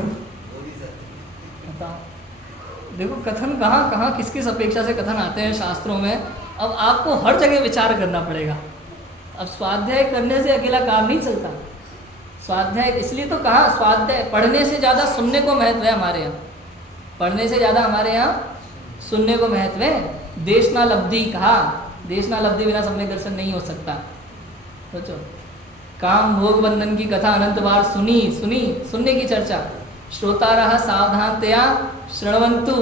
बताओ। देखो कथन कहाँ कहाँ किस किस अपेक्षा से कथन आते हैं शास्त्रों में। अब आपको हर जगह विचार करना पड़ेगा। अब स्वाध्याय करने से अकेला काम नहीं चलता। स्वाध्याय इसलिए तो कहा, स्वाध्याय पढ़ने से ज़्यादा सुनने को महत्व है हमारे यहाँ। पढ़ने से ज़्यादा हमारे यहाँ सुनने को महत्व है। देशना लब्धि कहा, देशना लब्धि बिना सम्यक दर्शन नहीं हो सकता। सोचो, काम भोग बंधन की कथा अनंत बार सुनने की चर्चा। श्रोता रहा सावधानतया श्रवंतु,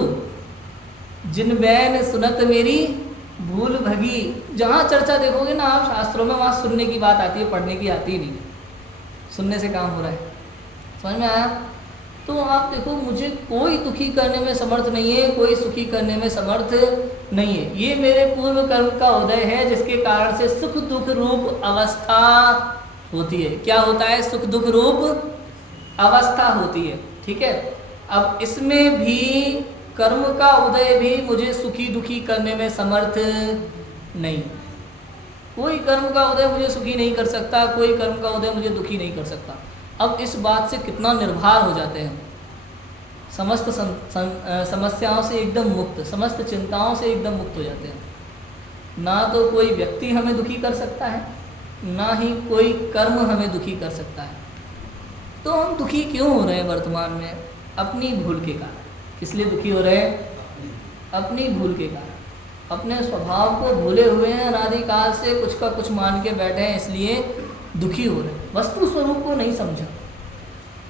जिन बैन सुनत मेरी भूल भगी। जहाँ चर्चा देखोगे ना आप शास्त्रों में, वहाँ सुनने की बात आती है, पढ़ने की आती ही नहीं। सुनने से काम हो रहा है। समझ में आया? तो आप देखो, मुझे कोई दुखी करने में समर्थ नहीं है, कोई सुखी करने में समर्थ नहीं है। ये मेरे पूर्व कर्म का उदय है, जिसके कारण से सुख दुख रूप अवस्था होती है। क्या होता है? सुख दुख रूप अवस्था होती है। ठीक है। अब इसमें भी कर्म का उदय भी मुझे सुखी दुखी करने में समर्थ नहीं। कोई कर्म का उदय मुझे सुखी नहीं कर सकता, कोई कर्म का उदय मुझे दुखी नहीं कर सकता। अब इस बात से कितना निर्भर हो जाते हैं, समस्त समस्याओं से एकदम मुक्त, समस्त चिंताओं से एकदम मुक्त हो जाते हैं। ना तो कोई व्यक्ति हमें दुखी कर सकता है, ना ही कोई कर्म हमें दुखी कर सकता है। तो हम दुखी क्यों हो रहे हैं वर्तमान में? अपनी भूल के कारण। किस लिए दुखी हो रहे हैं? अपनी भूल के कारण। अपने स्वभाव को भूले हुए हैं, अनादिकाल से कुछ का कुछ मान के बैठे हैं, इसलिए दुखी हो रहे हैं। वस्तु स्वरूप को नहीं समझा,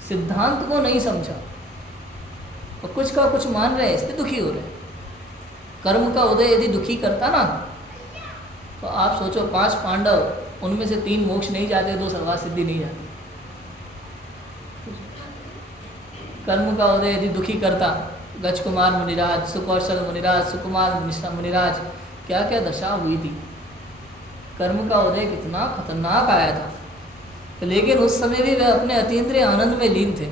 सिद्धांत को नहीं समझा और कुछ का कुछ मान रहे हैं, इसलिए दुखी हो रहे हैं। कर्म का उदय यदि दुखी करता ना, तो आप सोचो 5 पांडव, उनमें से 3 मोक्ष नहीं जाते, 2 सर्वार्थ सिद्धि नहीं जाती। कर्म का उदय यदि दुखी करता, गज कुमार मुनिराज, सुकौशल मुनिराज, सुकुमार मिश्रा मुनिराज, क्या क्या दशा हुई थी। कर्म का उदय कितना खतरनाक आया था, लेकिन उस समय भी वह अपने अतीन्द्रिय आनंद में लीन थे।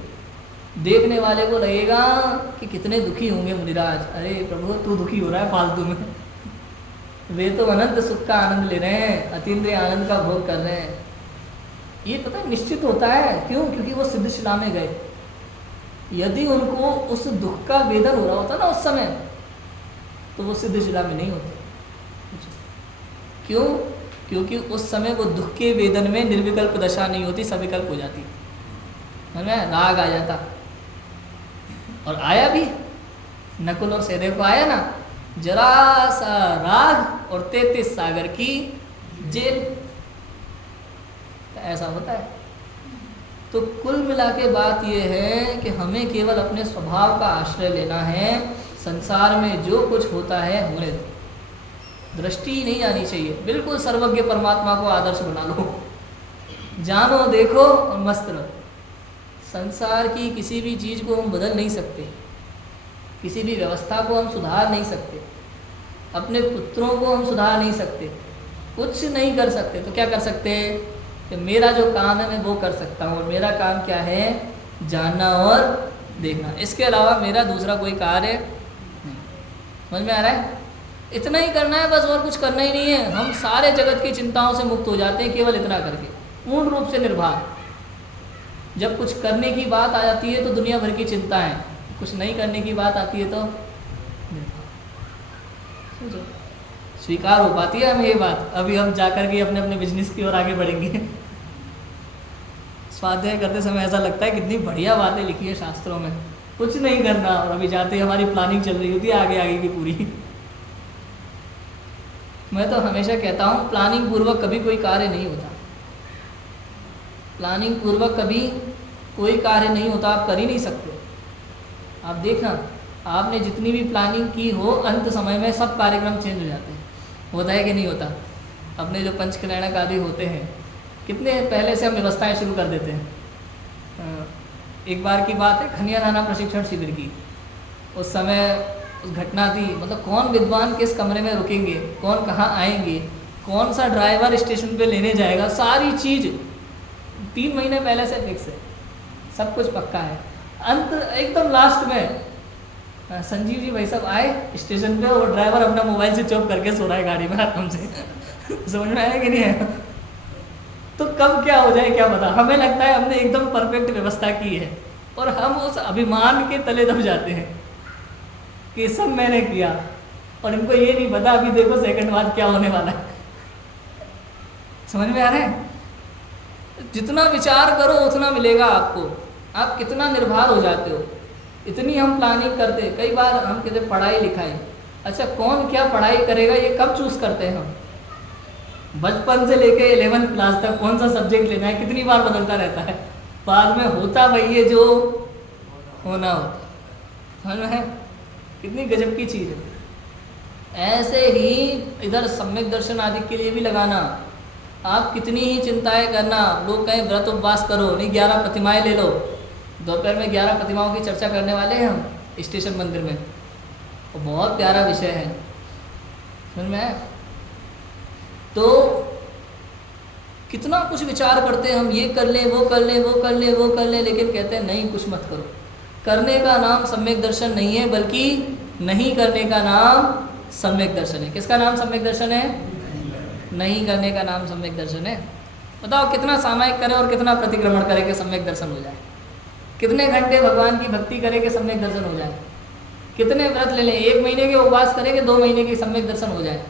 देखने वाले को लगेगा कि कितने दुखी होंगे मुनिराज, अरे प्रभु तू दुखी हो रहा है फालतू में, वे तो अनंत सुख का आनंद ले रहे हैं, अतीन्द्रिय आनंद का भोग कर रहे हैं। ये पता निश्चित होता है, क्यों? क्योंकि वो सिद्धशिला में गए। यदि उनको उस दुख का वेदन हो रहा होता ना उस समय, तो वो सिद्धशिला में नहीं होते। क्यों? क्योंकि उस समय वो दुख के वेदन में निर्विकल्प दशा नहीं होती, सविकल्प हो जाती, है ना, राग आ जाता। और आया भी, नकुल और सहदेव को आया ना, जरा सा राग और 33 सागर की जेल, ऐसा होता है। तो कुल मिला के बात यह है कि हमें केवल अपने स्वभाव का आश्रय लेना है। संसार में जो कुछ होता है होने दो, दृष्टि नहीं जानी चाहिए। बिल्कुल सर्वज्ञ परमात्मा को आदर्श बना लो, जानो देखो और मस्त रहो। संसार की किसी भी चीज़ को हम बदल नहीं सकते, किसी भी व्यवस्था को हम सुधार नहीं सकते, अपने पुत्रों को हम सुधार नहीं सकते, कुछ नहीं कर सकते। तो क्या कर सकते हैं कि मेरा जो काम है मैं वो कर सकता हूँ, और मेरा काम क्या है? जानना और देखना। इसके अलावा मेरा दूसरा कोई कार्य नहीं। समझ में आ रहा है? इतना ही करना है बस, और कुछ करना ही नहीं है। हम सारे जगत की चिंताओं से मुक्त हो जाते हैं केवल इतना करके, पूर्ण रूप से निर्भर। जब कुछ करने की बात आ जाती है तो दुनिया भर की चिंता है, कुछ नहीं करने की बात आती है तो स्वीकार हो पाती है हमें ये बात। अभी हम जाकर के अपने अपने बिजनेस की ओर आगे बढ़ेंगे। स्वाध्याय करते समय ऐसा लगता है कितनी बढ़िया बातें लिखी है शास्त्रों में, कुछ नहीं करना, और अभी जाते हमारी प्लानिंग चल रही होती है आगे आगे की पूरी। मैं तो हमेशा कहता हूँ प्लानिंग पूर्वक कभी कोई कार्य नहीं होता, प्लानिंग पूर्वक कभी कोई कार्य नहीं होता, आप कर ही नहीं सकते। आप देखना, आपने जितनी भी प्लानिंग की हो, अंत समय में सब कार्यक्रम चेंज हो जाते हैं। होता है कि नहीं होता? अपने जो पंचकल्याणक आदि होते हैं, कितने पहले से हम व्यवस्थाएं शुरू कर देते हैं। एक बार की बात है, खनिया थाना प्रशिक्षण शिविर की। उस समय उस घटना थी, मतलब कौन विद्वान किस कमरे में रुकेंगे, कौन कहाँ आएंगे, कौन सा ड्राइवर स्टेशन पे लेने जाएगा, सारी चीज़ 3 महीने पहले से फिक्स है, सब कुछ पक्का है। अंत एकदम लास्ट में संजीव जी भाई साहब आए स्टेशन पे, और ड्राइवर अपना मोबाइल स्विच ऑफ करके सो रहा है गाड़ी में आराम से। समझ में आया कि नहीं आया? तो कब क्या हो जाए क्या पता। हमें लगता है हमने एकदम परफेक्ट व्यवस्था की है, और हम उस अभिमान के तले दब जाते हैं कि सब मैंने किया, और इनको ये नहीं पता अभी देखो सेकंड बाद क्या होने वाला है। समझ में आ रहा है? जितना विचार करो उतना मिलेगा आपको। आप कितना निर्भर हो जाते हो, इतनी हम प्लानिंग करते। कई बार हम कहते पढ़ाई लिखाई, अच्छा कौन क्या पढ़ाई करेगा ये कब चूज़ करते हैं हम? बचपन से लेके 11th क्लास तक कौन सा सब्जेक्ट लेना है कितनी बार बदलता रहता है, बाद में होता वही है जो होना होता। समझ में है? कितनी गजब की चीज़ है। ऐसे ही इधर सम्यक दर्शन आदि के लिए भी लगाना। आप कितनी ही चिंताएं करना, लोग कहें व्रत उपवास करो, नहीं 11 प्रतिमाएं ले लो। दोपहर में 11 प्रतिमाओं की चर्चा करने वाले हैं हम स्टेशन मंदिर में, और बहुत प्यारा विषय है। समझ में है? तो कितना कुछ विचार करते हैं हम, ये कर लें, वो कर लें, वो कर लें, वो कर लें, लेकिन कहते हैं नहीं, कुछ मत करो। करने का नाम सम्यक दर्शन नहीं है, बल्कि नहीं करने का नाम सम्यक दर्शन है। किसका नाम सम्यक दर्शन है? नहीं करने का नाम सम्यक दर्शन है। बताओ कितना सामायिक करें और कितना प्रतिक्रमण करें कि सम्यक दर्शन हो जाए? कितने घंटे भगवान की भक्ति करें कि सम्यक दर्शन हो जाए? कितने व्रत ले लें, 1 महीने के उपवास करें कि 2 महीने की सम्यक दर्शन हो जाए?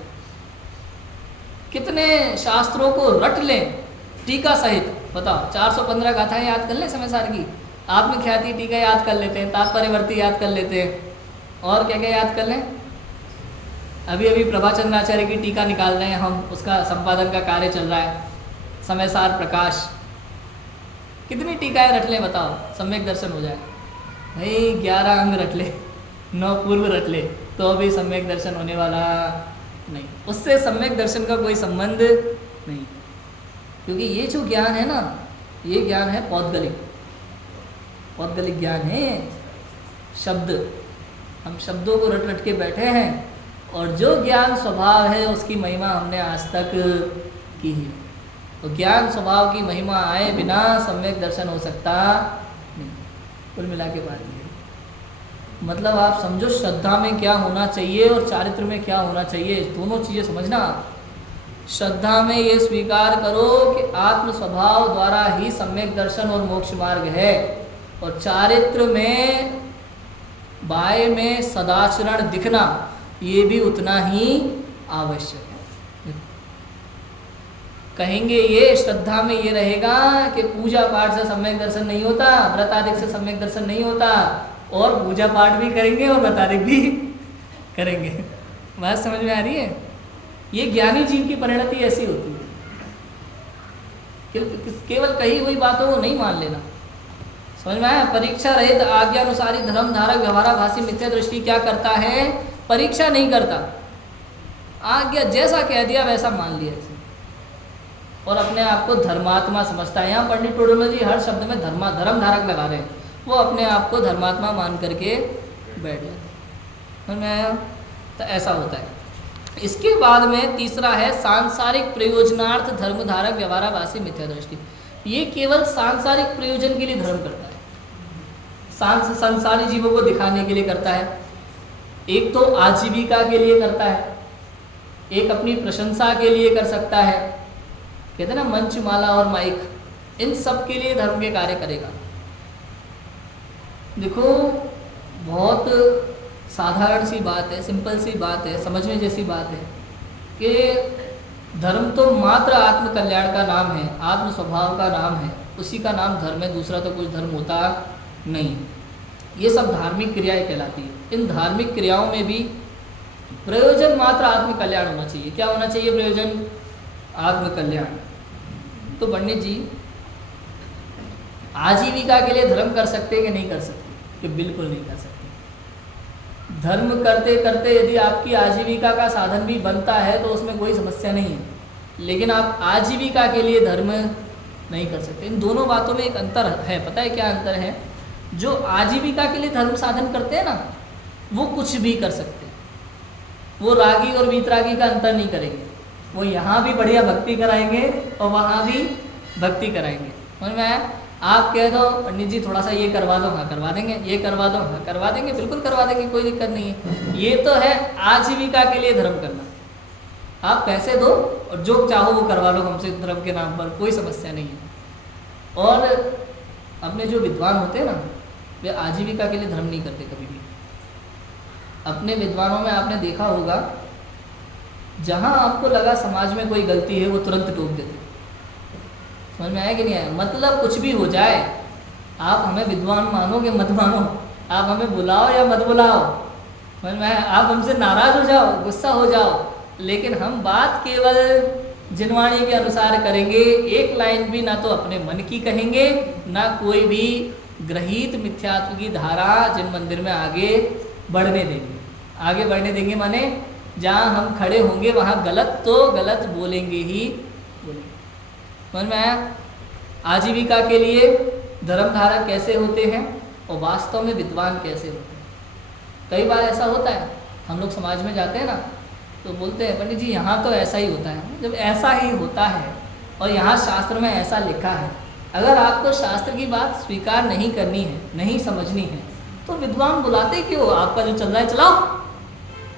कितने शास्त्रों को रट लें टीका सहित? बताओ 415 गाथाएं याद कर लें समय सार की, आत्मख्याति टीका याद कर लेते हैं, तात्पर्यवर्ती याद कर लेते हैं, और क्या क्या याद कर लें? अभी अभी प्रभाचंद्राचार्य की टीका निकाल रहे हैं हम, उसका संपादन का कार्य चल रहा है। समय सार प्रकाश, कितनी टीकाएं रट लें बताओ, सम्यक दर्शन हो जाए? भाई 11 अंग रट ले, 9 पूर्व रट ले, तो अभी सम्यक दर्शन होने वाला नहीं। उससे सम्यक दर्शन का कोई संबंध नहीं, क्योंकि ये जो ज्ञान है ना, ये ज्ञान है पौद्गलिक, पौद्गलिक ज्ञान है। शब्द, हम शब्दों को रट रट के बैठे हैं, और जो ज्ञान स्वभाव है उसकी महिमा हमने आज तक की ही। तो ज्ञान स्वभाव की महिमा आए बिना सम्यक दर्शन हो सकता नहीं। कुल मिला के बात ये, मतलब आप समझो श्रद्धा में क्या होना चाहिए और चारित्र में क्या होना चाहिए, दोनों चीज़ें समझना। श्रद्धा में ये स्वीकार करो कि आत्म स्वभाव द्वारा ही सम्यक दर्शन और मोक्ष मार्ग है, और चारित्र में बाय में सदाचरण दिखना ये भी उतना ही आवश्यक है। कहेंगे ये श्रद्धा में ये रहेगा कि पूजा पाठ से सम्यक दर्शन नहीं होता, व्रत आदि से सम्यक दर्शन नहीं होता, और पूजा पाठ भी करेंगे और व्रत आदि भी करेंगे। बात समझ में आ रही है? ये ज्ञानी जीव की परिणति ऐसी होती है। केवल कही हुई बातों को नहीं मान लेना, समझ में आया? परीक्षा रहित आज्ञा अनुसारी धर्म धारक व्यवहाराभासी मिथ्या दृष्टि क्या करता है? परीक्षा नहीं करता, आज्ञा जैसा कह दिया वैसा मान लिया इसे, और अपने आप को धर्मात्मा समझता है। यहाँ पंडित टोडरमल जी हर शब्द में धर्म धारक लगा रहे हैं, वो अपने आप को धर्मात्मा मान करके बैठ जाते हैं। समझ में आया? तो ऐसा होता है। इसके बाद में तीसरा है सांसारिक प्रयोजनार्थ धर्मधारक व्यवहाराभासी मिथ्या दृष्टि। ये केवल सांसारिक प्रयोजन के लिए धर्म करता है, संसारी जीवों को दिखाने के लिए करता है। एक तो आजीविका के लिए करता है, एक अपनी प्रशंसा के लिए कर सकता है, कहते हैं ना मंच माला और माइक, इन सब के लिए धर्म के कार्य करेगा। देखो बहुत साधारण सी बात है, सिंपल सी बात है, समझने जैसी बात है कि धर्म तो मात्र आत्म कल्याण का नाम है, आत्म स्वभाव का नाम है, उसी का नाम धर्म है, दूसरा तो कुछ धर्म होता नहीं। ये सब धार्मिक क्रियाएं कहलाती है। इन धार्मिक क्रियाओं में भी प्रयोजन मात्र आत्म कल्याण होना चाहिए। क्या होना चाहिए प्रयोजन? आत्म कल्याण। तो पंडित जी आजीविका के लिए धर्म कर सकते कि नहीं कर सकते? कि बिल्कुल नहीं कर सकते। धर्म करते करते यदि आपकी आजीविका का साधन भी बनता है तो उसमें कोई समस्या नहीं है, लेकिन आप आजीविका के लिए धर्म नहीं कर सकते। इन दोनों बातों में एक अंतर है। पता है क्या अंतर है? जो आजीविका के लिए धर्म साधन करते हैं ना, वो कुछ भी कर सकते हैं, वो रागी और वीतरागी का अंतर नहीं करेंगे। वो यहाँ भी बढ़िया भक्ति कराएंगे और वहाँ भी भक्ति कराएंगे। समझ में आया? आप कह दो पंडित जी थोड़ा सा ये करवा दो, हाँ करवा देंगे, ये करवा दो, हाँ करवा देंगे, बिल्कुल करवा देंगे, कोई दिक्कत नहीं है। ये तो है आजीविका के लिए धर्म करना। आप पैसे दो और जो चाहो वो करवा लो हमसे धर्म के नाम पर, कोई समस्या नहीं है। और अपने जो विद्वान होते हैं ना, वे आजीविका के लिए धर्म नहीं करते कभी भी। अपने विद्वानों में आपने देखा होगा, जहाँ आपको लगा समाज में कोई गलती है वो तुरंत टोक देते। समझ में आया कि नहीं आया? मतलब कुछ भी हो जाए, आप हमें विद्वान मानो कि मत मानो, आप हमें बुलाओ या मत बुलाओ, समझ में आया? आप हमसे नाराज हो जाओ, गुस्सा हो जाओ, लेकिन हम बात केवल जिनवाणी के अनुसार करेंगे। एक लाइन भी ना तो अपने मन की कहेंगे, ना कोई भी ग्रहित मिथ्यात्व की धारा जिन मंदिर में आगे बढ़ने देंगे। आगे बढ़ने देंगे माने जहाँ हम खड़े होंगे वहाँ गलत तो गलत बोलेंगे ही बोलेंगे। समझ में आया? आजीविका के लिए धर्मधारक कैसे होते हैं और वास्तव में विद्वान कैसे होते हैं। कई बार ऐसा होता है, हम लोग समाज में जाते हैं ना, तो बोलते हैं पंडित जी यहाँ तो ऐसा ही होता है। जब ऐसा ही होता है और यहाँ शास्त्र में ऐसा लिखा है, अगर आपको शास्त्र की बात स्वीकार नहीं करनी है, नहीं समझनी है, तो विद्वान बुलाते क्यों? आपका जो चल रहा है चलाओ।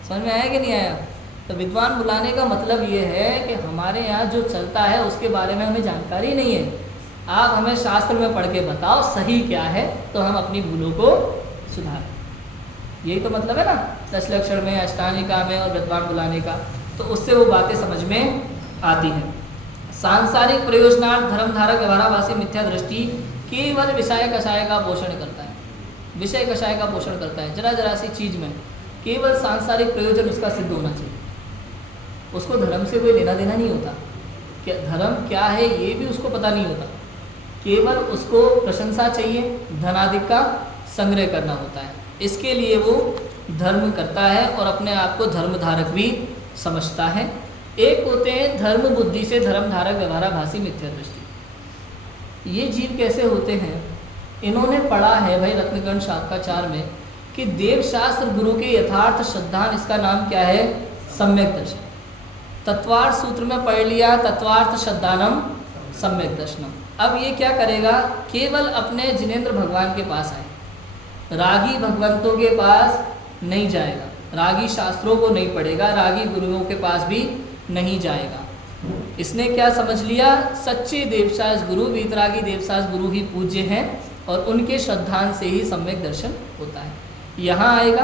समझ में आया कि नहीं आया? तो विद्वान बुलाने का मतलब ये है कि हमारे यहाँ जो चलता है उसके बारे में हमें जानकारी नहीं है। आप हमें शास्त्र में पढ़ के बताओ सही क्या है, तो हम अपनी भूलों को सुधारें। यही तो मतलब है ना 10 लक्षण में, अष्टांगिका में और विद्वान बुलाने का। तो उससे वो बातें समझ में आती हैं। सांसारिक प्रयोजनार्थ धर्मधारक व्यवहाराभासी मिथ्या दृष्टि केवल विषय कषाय का पोषण करता है। विषय कषाय का पोषण करता है। जरा जरा सी चीज़ में केवल सांसारिक प्रयोजन उसका सिद्ध होना चाहिए। उसको धर्म से कोई लेना देना नहीं होता, क्या धर्म क्या है ये भी उसको पता नहीं होता, केवल उसको प्रशंसा चाहिए, धनादि का संग्रह करना होता है, इसके लिए वो धर्म करता है और अपने आप को धर्मधारक भी समझता है। एक होते हैं धर्म बुद्धि से धर्मधारक व्यवहाराभासी मिथ्या दृष्टि। ये जीव कैसे होते हैं, इन्होंने पढ़ा है भाई रत्नगण शाखाचार में कि देवशास्त्र गुरु के यथार्थ श्रद्धान, इसका नाम क्या है, सम्यक दर्शन। तत्वार्थ सूत्र में पढ़ लिया तत्वार्थ श्रद्धानम सम्यक दर्शनम। अब ये क्या करेगा, केवल अपने जिनेंद्र भगवान के पास आए, रागी भगवंतों के पास नहीं जाएगा, रागी शास्त्रों को नहीं पढ़ेगा, रागी गुरुओं के पास भी नहीं जाएगा। इसने क्या समझ लिया, सच्चे देवशास्त्र गुरु वीतरागी देवशास्त्र गुरु ही पूज्य हैं और उनके श्रद्धान से ही सम्यक दर्शन होता है। यहाँ आएगा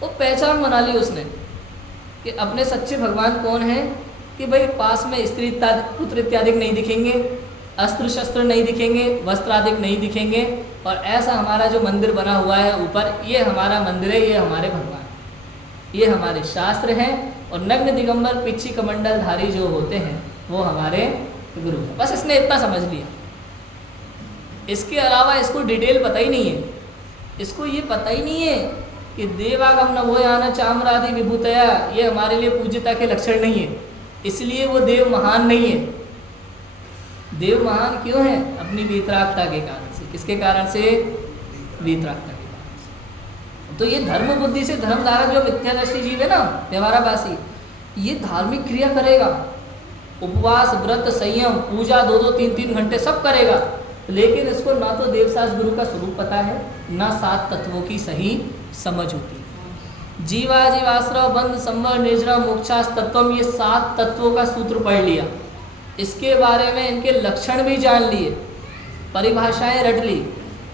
वो पहचान बना ली उसने कि अपने सच्चे भगवान कौन है, कि भाई पास में स्त्री पुत्र इत्यादि नहीं दिखेंगे, अस्त्र शस्त्र नहीं दिखेंगे, वस्त्र आदि नहीं दिखेंगे, और ऐसा हमारा जो मंदिर बना हुआ है ऊपर, ये हमारा मंदिर है, ये हमारे भगवान, ये हमारे शास्त्र हैं, और नग्न दिगंबर पिच्छी कमंडल धारी जो होते हैं वो हमारे गुरु हैं। बस इसने इतना समझ लिया, इसके अलावा इसको डिटेल पता ही नहीं है। इसको ये पता ही नहीं है कि देवागम नभोयान चामरादि विभूतया ये हमारे लिए पूज्यता के लक्षण नहीं है, इसलिए वो देव महान नहीं है। देव महान क्यों है, अपनी वीतरागता के कारण से। किसके कारण से, वीतरागता के कारण से। तो ये धर्म बुद्धि से धर्मधारक जो मिथ्यादर्शी जीव है ना, व्यवहाराभासी, ये धार्मिक क्रिया करेगा, उपवास व्रत संयम पूजा 2-2 3-3 घंटे सब करेगा, लेकिन इसको ना तो देवशास्त्र गुरु का स्वरूप पता है, ना 7 तत्वों की सही समझ होती है। जीवा जीवाश्रव बंध संवर निर्जरा मोक्षास तत्वम, ये 7 तत्वों का सूत्र पढ़ लिया, इसके बारे में इनके लक्षण भी जान लिए, परिभाषाएं रट ली,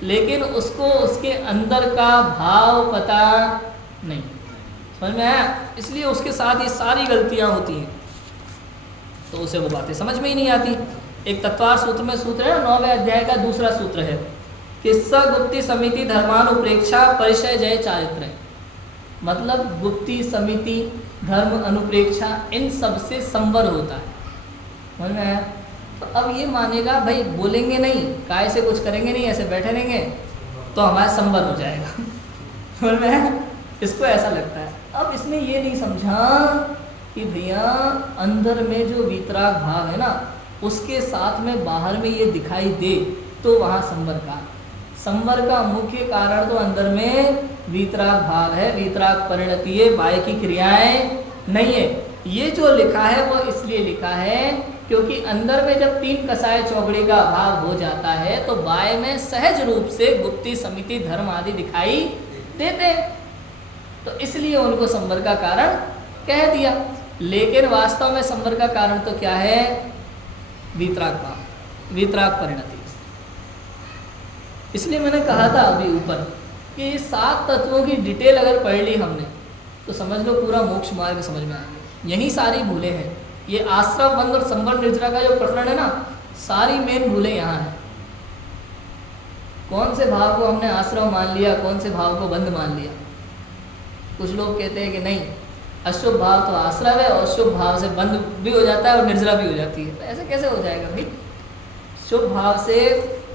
लेकिन उसको उसके अंदर का भाव पता नहीं, समझ में आया। इसलिए उसके साथ ये सारी गलतियां होती हैं, तो उसे वो बातें समझ में ही नहीं आती। एक तत्वार सूत्र में सूत्र है, 9वें अध्याय का दूसरा सूत्र है कि सगुप्ति समिति धर्मानुप्रेक्षा परिचय जय चारित्र, मतलब गुप्ती समिति धर्म अनुप्रेक्षा इन सब से संवर होता है, समझ में आया। तो अब ये मानेगा भाई बोलेंगे नहीं, काय से कुछ करेंगे नहीं, ऐसे बैठे रहेंगे तो हमारा संवर हो जाएगा, समझ में आया। इसको ऐसा लगता है। अब इसने ये नहीं समझा कि भैया अंदर में जो वीतराग भाव है ना, उसके साथ में बाहर में ये दिखाई दे तो वहाँ संवर का मुख्य कारण तो अंदर में वीतराग भाव है, वीतराग परिणति है, बाह्य की क्रियाएं नहीं है। ये जो लिखा है वो इसलिए लिखा है क्योंकि अंदर में जब 3 कसाय चौकड़ी का अभाव हो जाता है तो बाह्य में सहज रूप से गुप्ती समिति धर्म आदि दिखाई देते, तो इसलिए उनको संवर का कारण कह दिया। लेकिन वास्तव में संवर का कारण तो क्या है, वीतराग भाव, वीतराग परिणति। इसलिए मैंने कहा था अभी ऊपर कि 7 तत्वों की डिटेल अगर पढ़ ली हमने तो समझ लो पूरा मोक्ष मार्ग समझ में आ गया। यही सारी भूलें हैं, ये आश्रम बंध और संवर निर्जरा का जो प्रकरण है ना, सारी मेन भूलें यहाँ हैं। कौन से भाव को हमने आश्रम मान लिया, कौन से भाव को बंध मान लिया। कुछ लोग कहते हैं कि नहीं, अशुभ भाव तो आश्रम है और शुभ भाव से बंध भी हो जाता है और निर्जरा भी हो जाती है। तो ऐसे कैसे हो जाएगा भाई, शुभ भाव से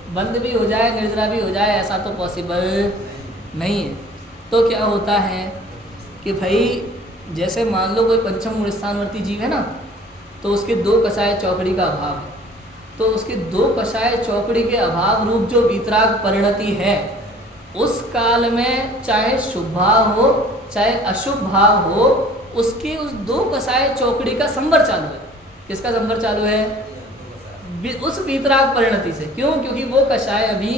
बंध भी हो जाए निर्जरा भी हो जाए, ऐसा तो पॉसिबल नहीं है। तो क्या होता है कि भाई जैसे मान लो कोई पंचम मूल स्थानवर्ती जीव है ना, तो उसके 2 कसाय चौकड़ी का अभाव है, तो उसके 2 कसाय चौकड़ी के अभाव रूप जो वीतराग परिणति है, उस काल में चाहे शुभ भाव हो चाहे अशुभ भाव हो, उसके उस 2 कसाय चौकड़ी का संवर चालू है। किसका संवर चालू है, उस वीतराग परिणति से। क्यों, क्योंकि वो कसाय अभी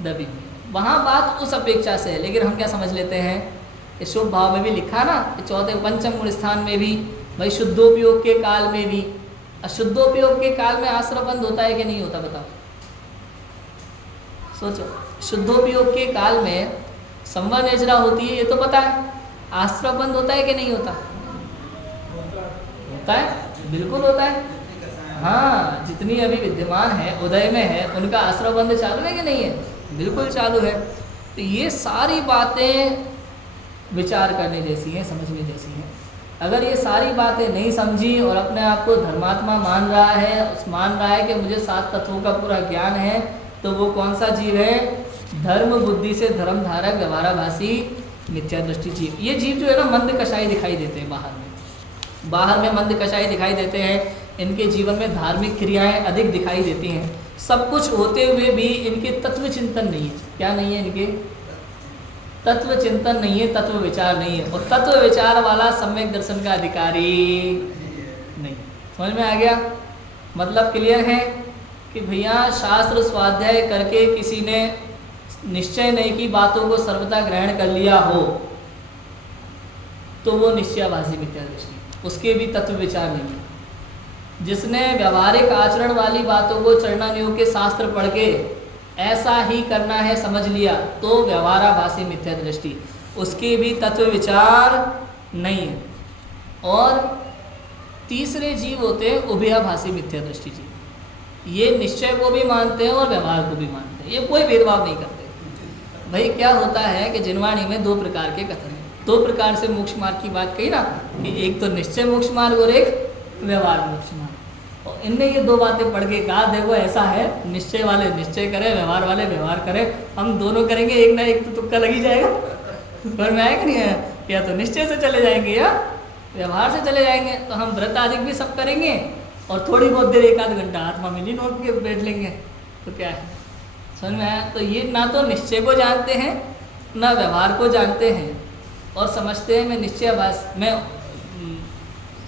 दबी हुई है। वहाँ बात उस अपेक्षा से है, लेकिन हम क्या समझ लेते हैं कि शुभ भाव में भी लिखा ना, चौथे पंचम मूल स्थान में भी, भाई शुद्धोपयोग के काल में भी। अशुद्धोपयोग के काल में आश्रम बंद होता है कि नहीं होता, बताओ, सोचो। शुद्धोपयोग के काल में संवर निर्जरा होती है, ये तो पता है। आश्रम बंद होता है कि नहीं होता, होता है, बिल्कुल होता है। हाँ, जितनी अभी विद्यमान है उदय में है, उनका आश्रम बंद चालू है कि नहीं है, बिल्कुल चालू है। तो ये सारी बातें विचार करने जैसी हैं, समझने जैसी हैं। अगर ये सारी बातें नहीं समझी और अपने आप को धर्मात्मा मान रहा है कि मुझे 7 तत्वों का पूरा ज्ञान है, तो वो कौन सा जीव है? धर्म बुद्धि से धर्म धारक व्यवहाराभासी मिथ्या दृष्टि जीव। ये जीव जो है ना मंद कषाय दिखाई देते हैं बाहर में मंद कषाय दिखाई देते हैं। इनके जीवन में धार्मिक क्रियाएं अधिक दिखाई देती हैं। सब कुछ होते हुए भी इनके तत्व चिंतन नहीं है। क्या नहीं है? इनके तत्व चिंतन नहीं है, तत्व विचार नहीं है। और तत्व विचार वाला सम्यक दर्शन का अधिकारी नहीं। समझ में आ गया? मतलब क्लियर है कि भैया शास्त्र स्वाध्याय करके किसी ने निश्चय नहीं की बातों को सर्वथा ग्रहण कर लिया हो तो वो निश्चयाभासी मिथ्या दृष्टि, उसके भी तत्व विचार नहीं है। जिसने व्यवहारिक आचरण वाली बातों को चरणान्यों के शास्त्र पढ़ के ऐसा ही करना है समझ लिया तो व्यवहाराभासी मिथ्या दृष्टि, उसके भी तत्व विचार नहीं है। और तीसरे जीव होते हैं उभयाभासी मिथ्या दृष्टि जीव। ये निश्चय को भी मानते हैं और व्यवहार को भी मानते हैं, ये कोई भेदभाव नहीं करते। भाई क्या होता है कि जिनवाणी में 2 प्रकार के कथन हैं। 2 प्रकार से मोक्ष मार्ग की बात कही ना, कि एक तो निश्चय मोक्ष मार्ग और एक व्यवहार मोक्ष मार्ग। और इनने ये 2 बातें पढ़ के कहा देखो ऐसा है, निश्चय वाले निश्चय करें, व्यवहार वाले व्यवहार करें, हम दोनों करेंगे, एक ना एक तो तुक्का लग ही जाएगा। पर मैं आएगा नहीं है, या तो निश्चय से चले जाएंगे या व्यवहार से चले जाएंगे। तो हम व्रत आदि भी सब करेंगे और थोड़ी बहुत देर 1-आध घंटा आत्मा में लीन होकर बैठ लेंगे, तो क्या है? समझ में आया? तो ये ना तो निश्चय को जानते हैं ना व्यवहार को जानते हैं और समझते हैं मैं निश्चयाभास, मैं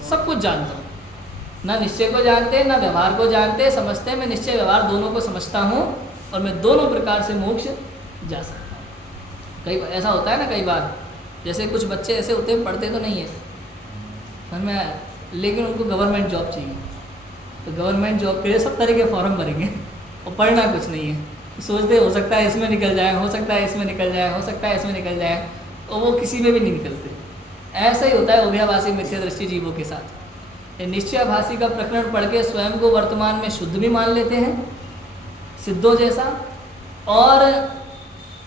सब कुछ जानता हूँ। ना निश्चय को जानते हैं ना व्यवहार को जानते हैं, समझते हैं मैं निश्चय व्यवहार दोनों को समझता हूँ और मैं दोनों प्रकार से मोक्ष जा सकता हूँ। कई ऐसा होता है ना, कई बार जैसे कुछ बच्चे ऐसे होते हैं पढ़ते तो नहीं है समझ में आया, लेकिन उनको गवर्नमेंट जॉब चाहिए, तो गवर्नमेंट जॉब के लिए सब तरह के फॉर्म भरेंगे और पढ़ना कुछ नहीं है। सोचते हो सकता है इसमें निकल जाए, हो सकता है इसमें निकल जाए, हो सकता है इसमें निकल जाए, और वो किसी में भी नहीं निकलते। ऐसा ही होता है उभयाभासी मिथ्या दृष्टि जीवों के साथ। ये निश्चयाभासी का प्रकरण पढ़ के स्वयं को वर्तमान में शुद्ध भी मान लेते हैं, सिद्धों जैसा, और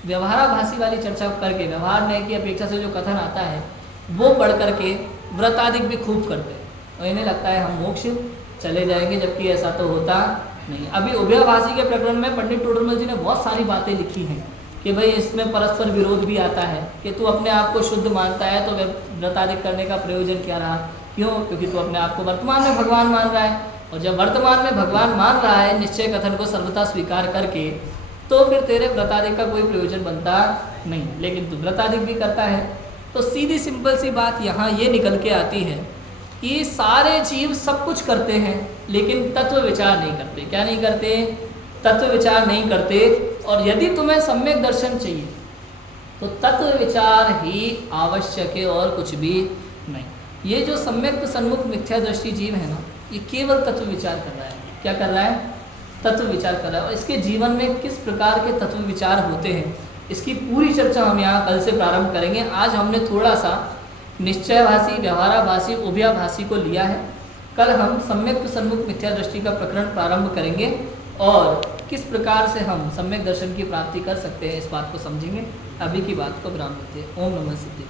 व्यवहाराभासी वाली चर्चा करके व्यवहार न्याय की अपेक्षा से जो कथन आता है वो पढ़ करके व्रत आदि भी खूब करते हैं और इन्हें लगता है हम मोक्ष चले जाएंगे, जबकि ऐसा तो होता नहीं। अभी उभयाभासी के प्रकरण में पंडित टोडरमल जी ने बहुत सारी बातें लिखी हैं कि भाई इसमें परस्पर विरोध भी आता है कि तू अपने आप को शुद्ध मानता है तो व्रत आदि करने का प्रयोजन क्या रहा? क्यों? क्योंकि तू अपने आप को वर्तमान में भगवान मान रहा है, और जब वर्तमान में भगवान मान रहा है निश्चय कथन को सर्वथा स्वीकार करके, तो फिर तेरे व्रतादिक का कोई प्रयोजन बनता नहीं। लेकिन तू व्रतादिक भी करता है, तो सीधी सिंपल सी बात यहाँ ये निकल के आती है कि सारे जीव सब कुछ करते हैं लेकिन तत्व विचार नहीं करते। क्या नहीं करते? तत्व विचार नहीं करते। और यदि तुम्हें सम्यक दर्शन चाहिए तो तत्व विचार ही आवश्यक है और कुछ भी नहीं। ये जो सम्यक सन्मुख मिथ्या दृष्टि जीव है ना, ये केवल तत्व विचार कर रहा है। क्या कर रहा है? तत्व विचार कर रहा है। और इसके जीवन में किस प्रकार के तत्व विचार होते हैं इसकी पूरी चर्चा हम यहाँ कल से प्रारंभ करेंगे। आज हमने थोड़ा सा निश्चयभासी, व्यवहाराभासी, उभयाभासी को लिया है। कल हम सम्यक सन्मुख मिथ्या दृष्टि का प्रकरण प्रारंभ करेंगे और किस प्रकार से हम सम्यक दर्शन की प्राप्ति कर सकते हैं इस बात को समझेंगे। अभी की बात को विराम देते हैं। ओम नमः सिद्धि।